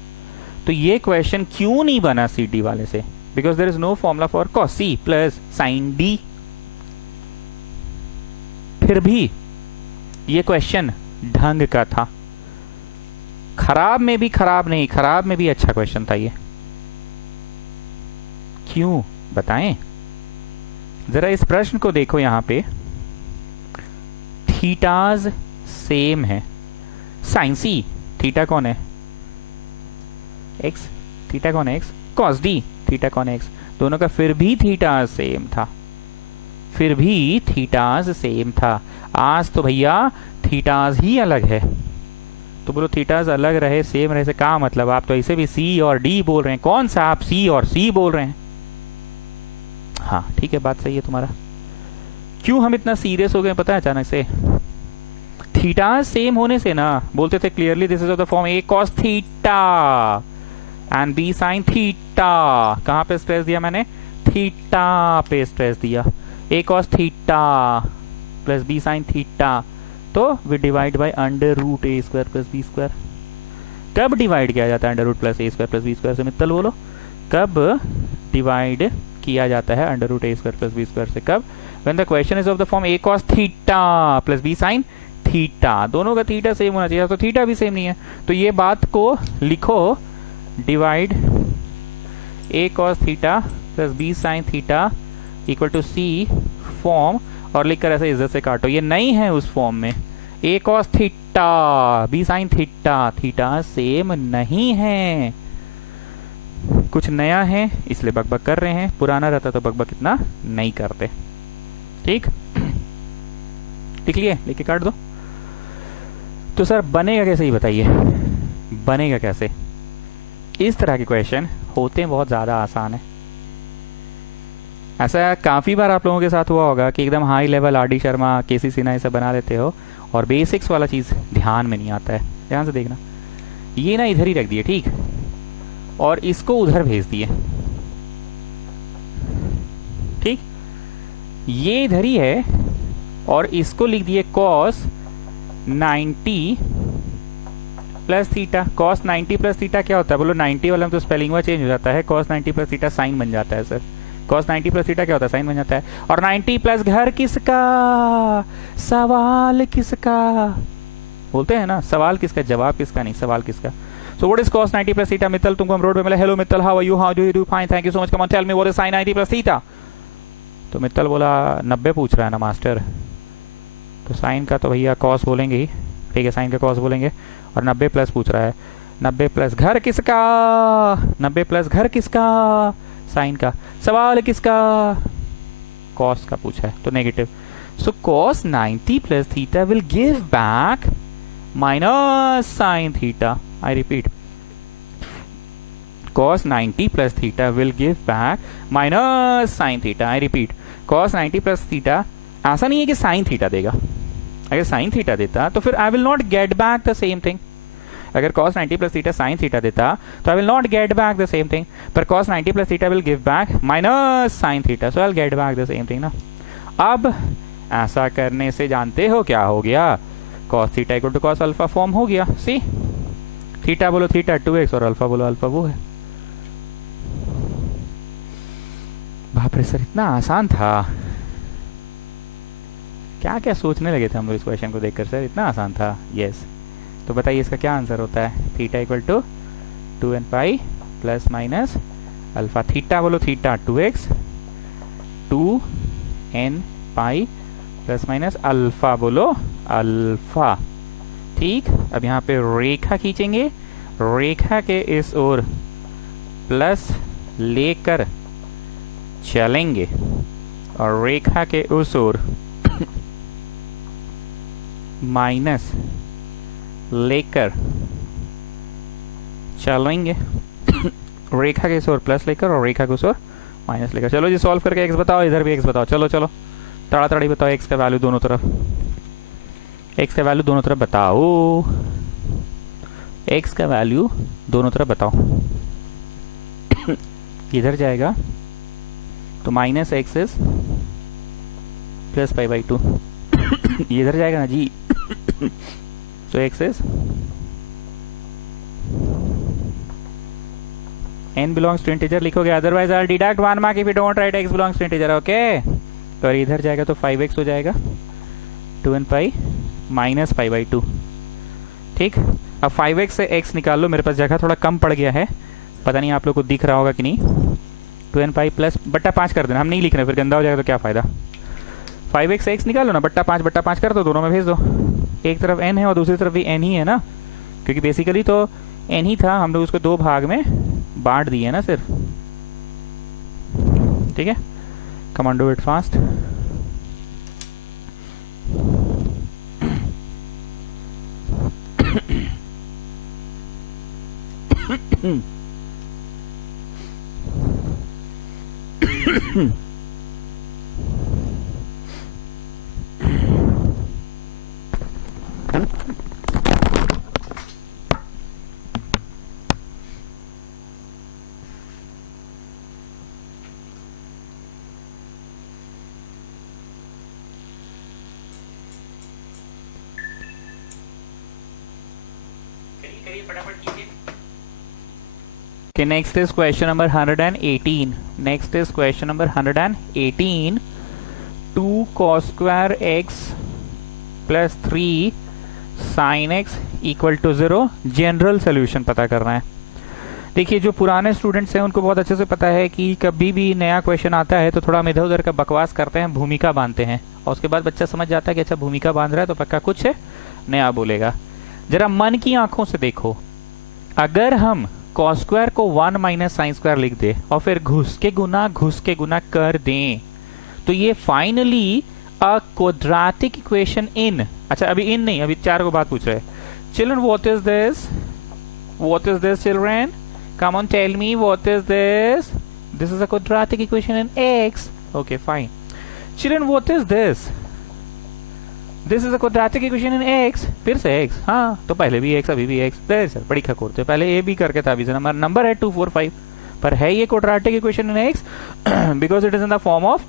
तो ये क्वेश्चन क्यों नहीं बना CD वाले से? Because there is no formula for cos C plus sin D। फिर भी ये क्वेश्चन ढंग का था, खराब में भी खराब नहीं, खराब में भी अच्छा क्वेश्चन था ये। क्यों बताएं? जरा इस प्रश्न को देखो, यहां पे थीटाज सेम है। साइन सी थीटा कौन है? एक्स। थीटा कौन है? एक्स। कॉस डी थीटा कौन है? एक्स। दोनों का फिर भी थीटाज सेम था, फिर भी थीटाज सेम था। आज तो भैया थीटाज ही अलग है। तो बोलो थीटाज अलग रहे सेम रहे से क्या मतलब? आप तो ऐसे भी सी और डी बोल रहे हैं, कौन सा आप सी और सी बोल रहे हैं? हाँ ठीक है, बात सही है तुम्हारा। क्यों हम इतना सीरियस हो गए पता है अचानक से? थीटा सेम होने से ना बोलते थे clearly this is of the form A cos theta and B sine theta. कहां पे स्ट्रेस दिया मैंने? थीटा पे स्ट्रेस दिया। A cos theta plus B sine theta, तो we divide by under root A square plus B square. कब divide किया जाता है under root plus A square plus B square से? मित्तल बोलो, कब डिवाइड किया जाता है अंडर रूट ए स्क्वायर प्लस बी स्क्वायर से? कब? When the question is of the form a cos theta plus b sin theta. दोनों का थीटा सेम होना चाहिए, तो थीटा भी सेम नहीं है। तो ये बात को लिखो, divide a cos theta plus b sin theta equal to c form, और लिखकर ऐसे इज्जत से काटो। ये नहीं है उस फॉर्म में। a cos theta b sin theta, theta same नहीं है। कुछ नया है इसलिए बकबक कर रहे हैं, पुराना रहता तो बकबक इतना नहीं करते। ठीक लिख लिए? लिख के काट दो। तो सर बनेगा कैसे ही बताइए, बनेगा कैसे? इस तरह के क्वेश्चन होते हैं बहुत ज़्यादा आसान है। ऐसा काफ़ी बार आप लोगों के साथ हुआ होगा कि एकदम high level RD Sharma KC Sinha ऐसा बना लेते हो और बेसिक्स वाला चीज़ ध्यान में नहीं आता है। ध्यान से देखना, ये ना इधर ही रख दिए ठीक, और इसको उधर भेज दिए ठीक, ये इधर ही है और इसको लिख दिए cos 90 plus theta. cos 90 plus theta क्या होता है बोलो? 90 वाला में तो स्पेलिंग हुआ चेंज हो जाता है, cos 90 प्लस थीटा साइन बन जाता है सर। cos 90 प्लस थीटा क्या होता है? साइन बन जाता है। और 90 प्लस घर किसका? सवाल किसका? बोलते हैं ना सवाल किसका, जवाब किसका नहीं, सवाल किसका। So what is cos 90 plus theta? Mittal तुमको हम रोड पे मिले, hello Mittal, how are you, how do you do? Fine thank you so much, come on tell me what is sin 90 plus theta. तो मित्तल बोला 90 पूछ रहा है ना मास्टर, तो साइन का तो भैया cos बोलेंगे ही, ठीक है, साइन का cos बोलेंगे। और 90 प्लस पूछ रहा है, 90 प्लस घर किसका? 90 प्लस घर किसका? साइन का। सवाल किसका? cos का पूछा है तो negative. So cos 90 plus theta will give back minus sine theta. I repeat, cos 90 plus theta will give back minus sin theta. I repeat, cos 90 plus theta ऐसा नहीं है कि sin theta देगा. अगर sin theta देता तो फिर I will not get back the same thing. अगर cos 90 plus theta sin theta देता तो I will not get back the same thing. पर cos 90 plus theta will give back minus sin theta, so I'll get back the same thing ना. अब ऐसा करने से जानते हो क्या हो गया, cos theta equal to cos alpha form हो गया. सी थीटा बोलो थीटा 2x और अल्फा बोलो अल्फा वो है. बाप रे सर, इतना आसान था. क्या क्या सोचने लगे थे हम लोग इस क्वेश्चन को देखकर सर, इतना आसान था. यस, तो बताइए इसका क्या आंसर होता है. Theta equal to 2n pi plus minus alpha. Theta बोलो theta 2x, 2n pi plus minus alpha बोलो अल्फा. ठीक, अब यहाँ पे रेखा खींचेंगे, रेखा के इस ओर प्लस लेकर चलेंगे और रेखा के उस ओर माइनस लेकर चलेंगे. रेखा के इस ओर प्लस लेकर और रेखा के उस ओर माइनस लेकर. चलो जी सॉल्व करके x बताओ, इधर भी x बताओ. चलो चलो ताड़ाताड़ी बताओ x का वैल्यू दोनों तरफ, x का वैल्यू दोनों तरफ बताओ, x का वैल्यू दोनों तरफ बताओ. इधर जाएगा तो minus x is plus pi by 2. इधर जाएगा ना जी, तो x is n belongs to integer लिखोगे, otherwise I'll deduct 1 mark if you don't write x belongs to integer. Okay, तो इधर जाएगा तो 5x हो जाएगा 2n pi minus pi by 2. ठीक, अब 5x से x निकाल लो. मेरे पास जगह थोड़ा कम पड़ गया है, पता नहीं आप लोग को दिख रहा होगा कि नहीं. 2n पाई प्लस बट्टा 5 कर देना, हम नहीं लिख रहे, फिर गंदा हो जाएगा तो क्या फायदा. 5x से x निकालो ना, बट्टा 5 कर दो, दोनों में भेज दो. एक तरफ n है और दूसरी तरफ भी n ही है ना, क्योंकि बेसिकली तो n ही था, हम लोग उसको दो भाग में बांट दिए ना सिर्फ. ठीक है, come on do it fast. Okay, next is question number 118. Next is question number 118. 2 cos square x plus 3 sin x equal to 0. General solution पता करना है. देखिए, जो पुराने स्टूडेंट्स हैं उनको बहुत अच्छे से पता है कि कभी भी नया क्वेश्चन आता है तो थोड़ा हम इधर उधर का बकवास करते हैं, भूमिका बांधते हैं, और उसके बाद बच्चा समझ जाता है कि अच्छा भूमिका बांध रहा है तो पक्का कुछ नया बोलेगा. जरा मन की आंखों से देखो, अगर हम cos स्क्वायर को 1 माइनस साइन स्क्वायर लिख दे और फिर घुस के गुना कर दें, तो ये फाइनली अ क्वाड्रेटिक इक्वेशन इन. अच्छा, अभी इन नहीं, अभी 4 को बात पूछ रहे हैं. Children, what is this children, come on tell me what is this. This is a quadratic equation in x. Okay fine. Children, what is this. This is a quadratic equation in x. फिर से x, हाँ तो पहले भी x अभी भी x. Sir बड़ी खकोरते, पहले a भी करके था, अभी से नंबर है 2 4 5, पर है ये quadratic equation in x because it is in the form of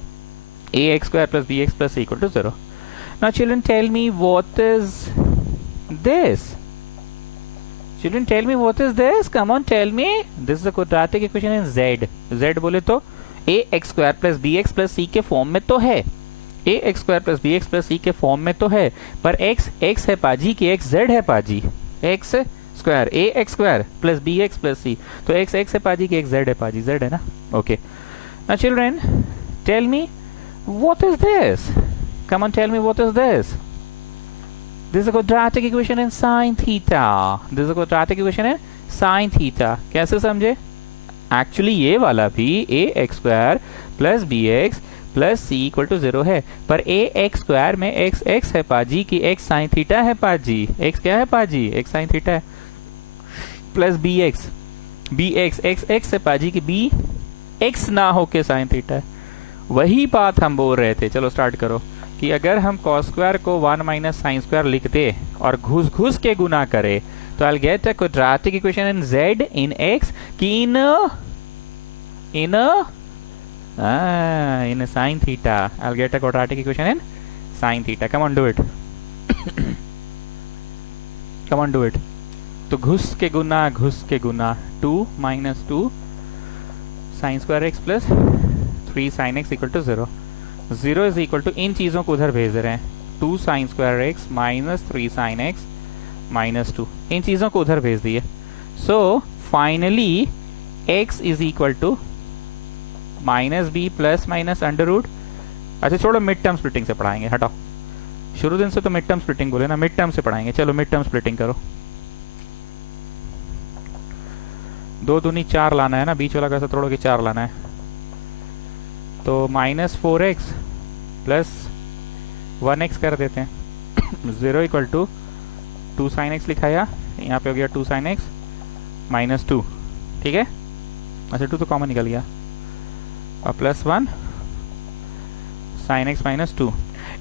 ax square plus bx plus c equal to 0. Now children, tell me what is this. Children, tell me what is this. Come on, tell me. This is a quadratic equation in z. z बोले तो ax square plus bx plus c के form में तो है, ax square plus bx plus c के form में तो है, पर x है पाजी कि x z है पाजी. x square ax square plus bx plus c, तो x है पाजी कि x z है पाजी, z है ना. Okay, now children tell me what is this. Come on, tell me what is this. This is a quadratic equation in sin theta. This is a quadratic equation in sin theta. कैसे समझे? Actually ये वाला भी ax square plus bx plus c equal to 0 है, पर ax square में x है पाजी कि x साइन थीटा है पाजी. x क्या है पाजी? x साइन थीटा है, plus bx b x x x से पाजी की बी एक्स ना हो के साइन थीटा है। वही बात हम बोल रहे थे। चलो स्टार्ट करो कि अगर हम कॉस स्क्वायर को 1 माइनस साइन स्क्वायर लिख दे और घुस घुस के गुना करे तो I get a quadratic equation in z in x की in sin theta. I'll get a quadratic equation in sin theta. Come on, do it. Come on, do it. तो घुस के गुना 2 minus 2 sine square x plus 3 sine x equal to 0. 0 is equal to इन चीज़ों को उधर भेज रहे हैं 2 sine square x minus 3 sine x minus 2. इन चीज़ों को उधर भेज दिए. So finally x is equal to minus b plus minus under root. अच्छा छोड़ो, मिड टर्म स्प्लिटिंग से पढ़ाएंगे. हटाओ, शुरू दिन से तो मिड टर्म स्प्लिटिंग बोले ना, मिड टर्म से पढ़ाएंगे. चलो मिड टर्म स्प्लिटिंग करो. 2 दूनी 4 लाना है ना, बीच वाला कैसे तोड़ो कि 4 लाना है. तो माइनस 4x प्लस 1x कर देते हैं. 0 इक्वल टू 2 साइन एक्स लिखाया, यहाँ पे हो गया 2 साइन एक्स माइनस 2. ठीक है. अच्छा 2 तो कॉमन निकल गया और प्लस 1 साइन एक्स माइनस 2.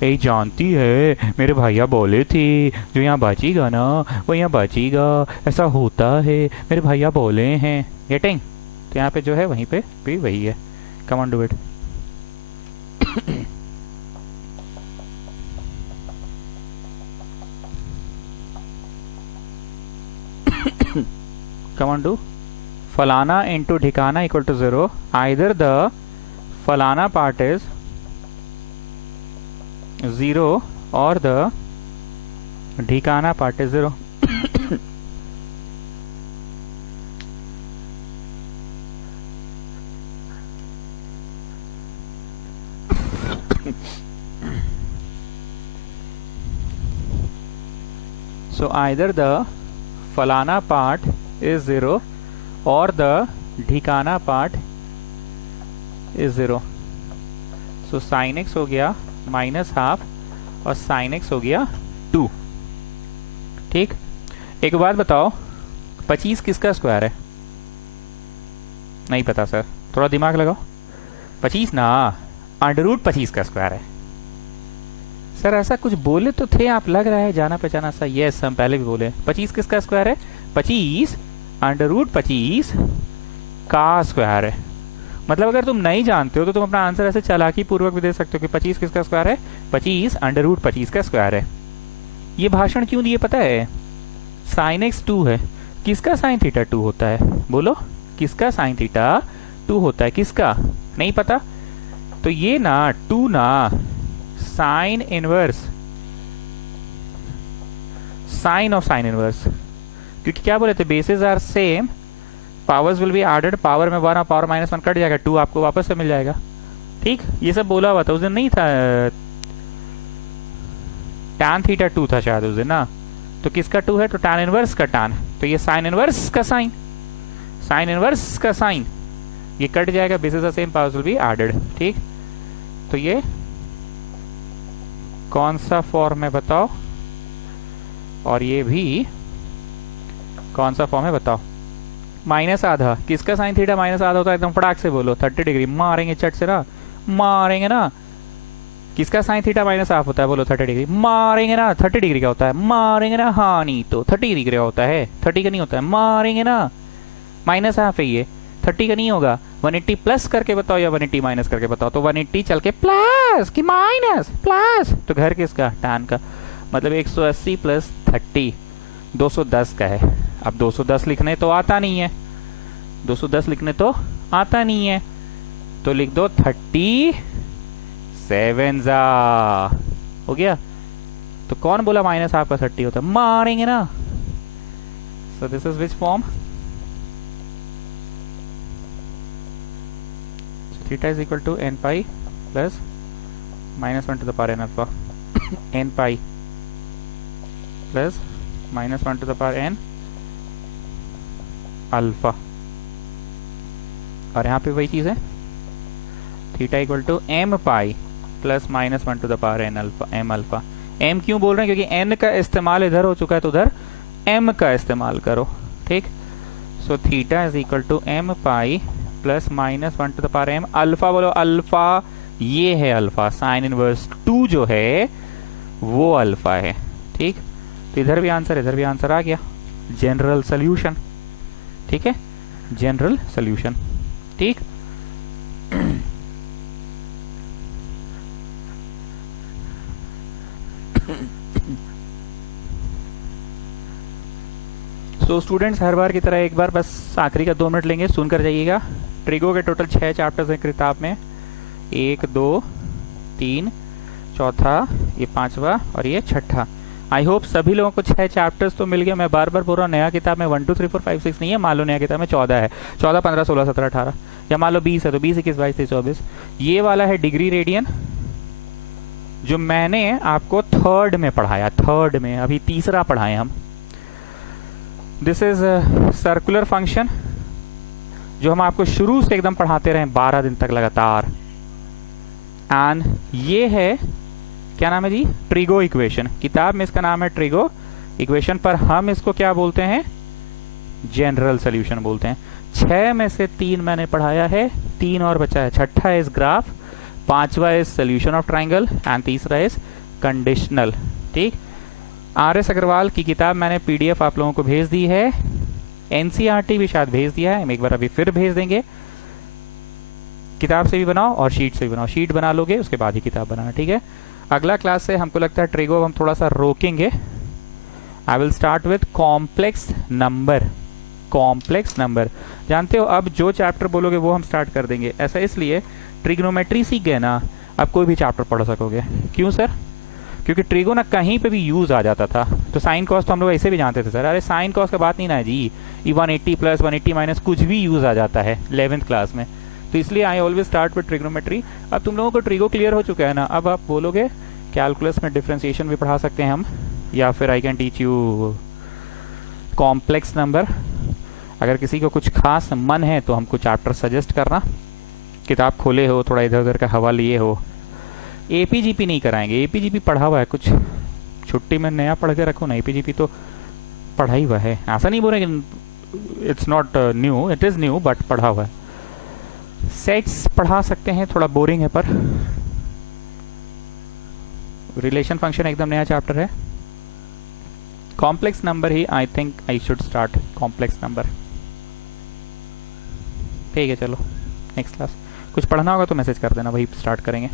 यही जानती है मेरे भैया बोले थे जो यहाँ बचेगा ना वो यहाँ बचेगा, ऐसा होता है मेरे भैया बोले हैं. गेटिंग. तो यहाँ पे जो है वहीं पे भी वही है. Come on do it. Come on do. फलाना इंटू ढिकाना इक्वल टू 0. आइदर द फलाना पार्ट इज 0 और द ढिकाना part is 0. So either the falana part is 0 or the ढिकाना part is 0. So sin x हो गया माइनस हाफ और sin x हो गया 2. ठीक. एक बात बताओ, 25 किसका स्क्वायर है? नहीं पता सर, थोड़ा दिमाग लगाओ. 25 ना, अंडर रूट 25 का स्क्वायर है. सर ऐसा कुछ बोले तो थे आप, लग रहा है जाना पहचाना सा. यस, हम पहले भी बोले. 25 किसका स्क्वायर है? 25 अंडर रूट 25 का स्क्वायर है. मतलब अगर तुम नहीं जानते हो तो तुम अपना आंसर ऐसे चालाकी पूर्वक भी दे सकते हो कि 25 किसका स्क्वायर है? 25 अंडर रूट 25 का स्क्वायर है. ये भाषण क्यों दिए पता है? साइन एक्स 2 है. किसका साइन थीटा 2 होता है? बोलो, किसका साइन थीटा 2 होता है? किसका? नहीं पता? तो ये ना 2 ना sine inverse, sine of sine inverse. क्योंकि क्या बोले थे? Bases are same, powers will be added. Power में 1 और पावर माइनस 1 कट जाएगा, 2 आपको वापस से मिल जाएगा. ठीक. ये सब बोला हुआ था उस दिन, नहीं था? टैन थीटा 2 था शायद उस दिन ना. तो किसका 2 है? तो टैन इनवर्स का टैन. तो ये साइन इनवर्स का साइन, साइन इनवर्स का साइन, ये कट जाएगा. Bases are same, powers will be added. ठीक. तो ये कौन सा फॉर्म है बताओ? और ये भी कौन सा फॉर्म है बताओ? माइनस आधा. किसका साइन थीटा माइनस आधा होता है? एकदम फटाक से बोलो. 30 डिग्री. मारेंगे चट से ना, मारेंगे ना. किसका साइन थीटा माइनस हाफ होता है? बोलो 30 डिग्री. मारेंगे ना. 30 डिग्री का होता है. मारेंगे ना. हाँ नहीं तो 30 डिग्री का होता है, 30 का नहीं होता है. मारेंगे ना. माइनस हाफ है ये, 30 का नहीं होगा. 180 प्लस करके बताओ या 180 माइनस करके बताओ. तो 180 चल के प्लस की माइनस प्लस, तो घर किसका? टैन का. मतलब 180 प्लस 30 210 का है. अब 210 लिखने तो आता नहीं है, 210 लिखने तो आता नहीं है, तो लिख दो 37 हो गया. तो कौन बोला माइनस हाफ का 30 होता है? मारेंगे ना. So this is which form? Theta is equal to n pi plus minus 1 to the power n alpha. n pi plus minus 1 to the power n alpha. और यहाँ पे वही चीज है, theta equal to m pi plus minus 1 to the power n alpha. m alpha. m क्यों बोल रहे हैं? क्योंकि n का इस्तेमाल इधर हो चुका है, तो उधर m का इस्तेमाल करो. ठीक. So theta is equal to m pi plus minus 1 to the power m। Alpha बोलो, अल्फा ये है अल्फा, साइन इनवर्स 2 जो है वो अल्फा है। ठीक, तो इधर भी आंसर, इधर भी आंसर आ गया। जनरल सोल्यूशन, ठीक है, जनरल सोल्यूशन। ठीक, तो स्टूडेंट्स हर बार की तरह एक बार बस आखिरी का 2 मिनट लेंगे, सुनकर जाइएगा। ट्रिगो के टोटल 6 चैप्टर्स हैं किताब में, 1 2 3, चौथा, ये 5वां और ये 6ठा। आई होप सभी लोगों को 6 चैप्टर्स तो मिल गए। मैं बार बार बोल रहा हूँ, नया किताब में 1 2 3 4 5 6 नहीं है। मान लो नया किताब में 14 है, 14 15 16 17 18, या मान लो 20 है तो 20 21 22 23 24। ये वाला है डिग्री रेडियन, जो मैंने आपको थर्ड में पढ़ाया, थर्ड में, अभी तीसरा पढ़ाए हम। दिस इज सर्कुलर फंक्शन, जो हम आपको शुरू से एकदम पढ़ाते रहे 12 दिन तक लगातार। एंड ये है, क्या नाम है जी, ट्रिगो इक्वेशन। किताब में इसका नाम है ट्रिगो इक्वेशन, पर हम इसको क्या बोलते हैं, जनरल सोल्यूशन बोलते हैं। 6 में से 3 मैंने पढ़ाया है, 3 और बचा है। 6ठा इज ग्राफ, 5वां is solution of triangle and तीसरा इज कंडीशनल। ठीक, RS अग्रवाल की किताब मैंने PDF आप लोगों को भेज दी है, NCERT भी शायद भेज दिया है, हम एक बार अभी फिर भेज देंगे। किताब से भी बनाओ और शीट से भी बनाओ, शीट बना लोगे उसके बाद ही किताब बनाना। ठीक है, अगला क्लास से हमको लगता है ट्रिगो हम थोड़ा सा रोकेंगे। I will start with complex number. Complex number जानते हो, अब जो चैप्टर बोलोगे वो हम स्टार्ट कर देंगे। ऐसा इसलिए, ट्रिग्नोमेट्री सीख गए ना, अब कोई भी चैप्टर पढ़ सकोगे। क्यों सर? क्योंकि ट्रिगो ना कहीं पे भी यूज आ जाता था। तो साइन कॉस तो हम लोग ऐसे भी जानते थे सर, अरे साइन कॉस का बात नहीं ना है जी, 180 प्लस 180 माइनस कुछ भी यूज आ जाता है 11th क्लास में। तो इसलिए I always start with trigonometry. अब तुम लोगों को ट्रिगो क्लियर हो चुका है ना, अब आप बोलोगे कैलकुलस में डिफरेंशिएशन भी पढ़ा सकते हैं हम, या फिर I can teach you complex number. अगर किसी को कुछ खास मन है तो हमको चैप्टर सजेस्ट करना, किताब खोले हो, थोड़ा इधर उधर का हवा लिए हो। APGP नहीं कराएंगे, APGP पढ़ा हुआ है, कुछ छुट्टी में नया पढ़ के रखो ना। APGP तो पढ़ा ही हुआ है, ऐसा नहीं बोल रहे कि it's not new, it is new but पढ़ा हुआ है। सेट्स पढ़ा सकते हैं, थोड़ा बोरिंग है, पर रिलेशन फंक्शन एकदम नया चैप्टर है। Complex number he I think I should start complex number. ठीक है, चलो नेक्स्ट क्लास। कुछ पढ़ना होगा तो मैसेज कर देना, वही स्टार्ट करेंगे।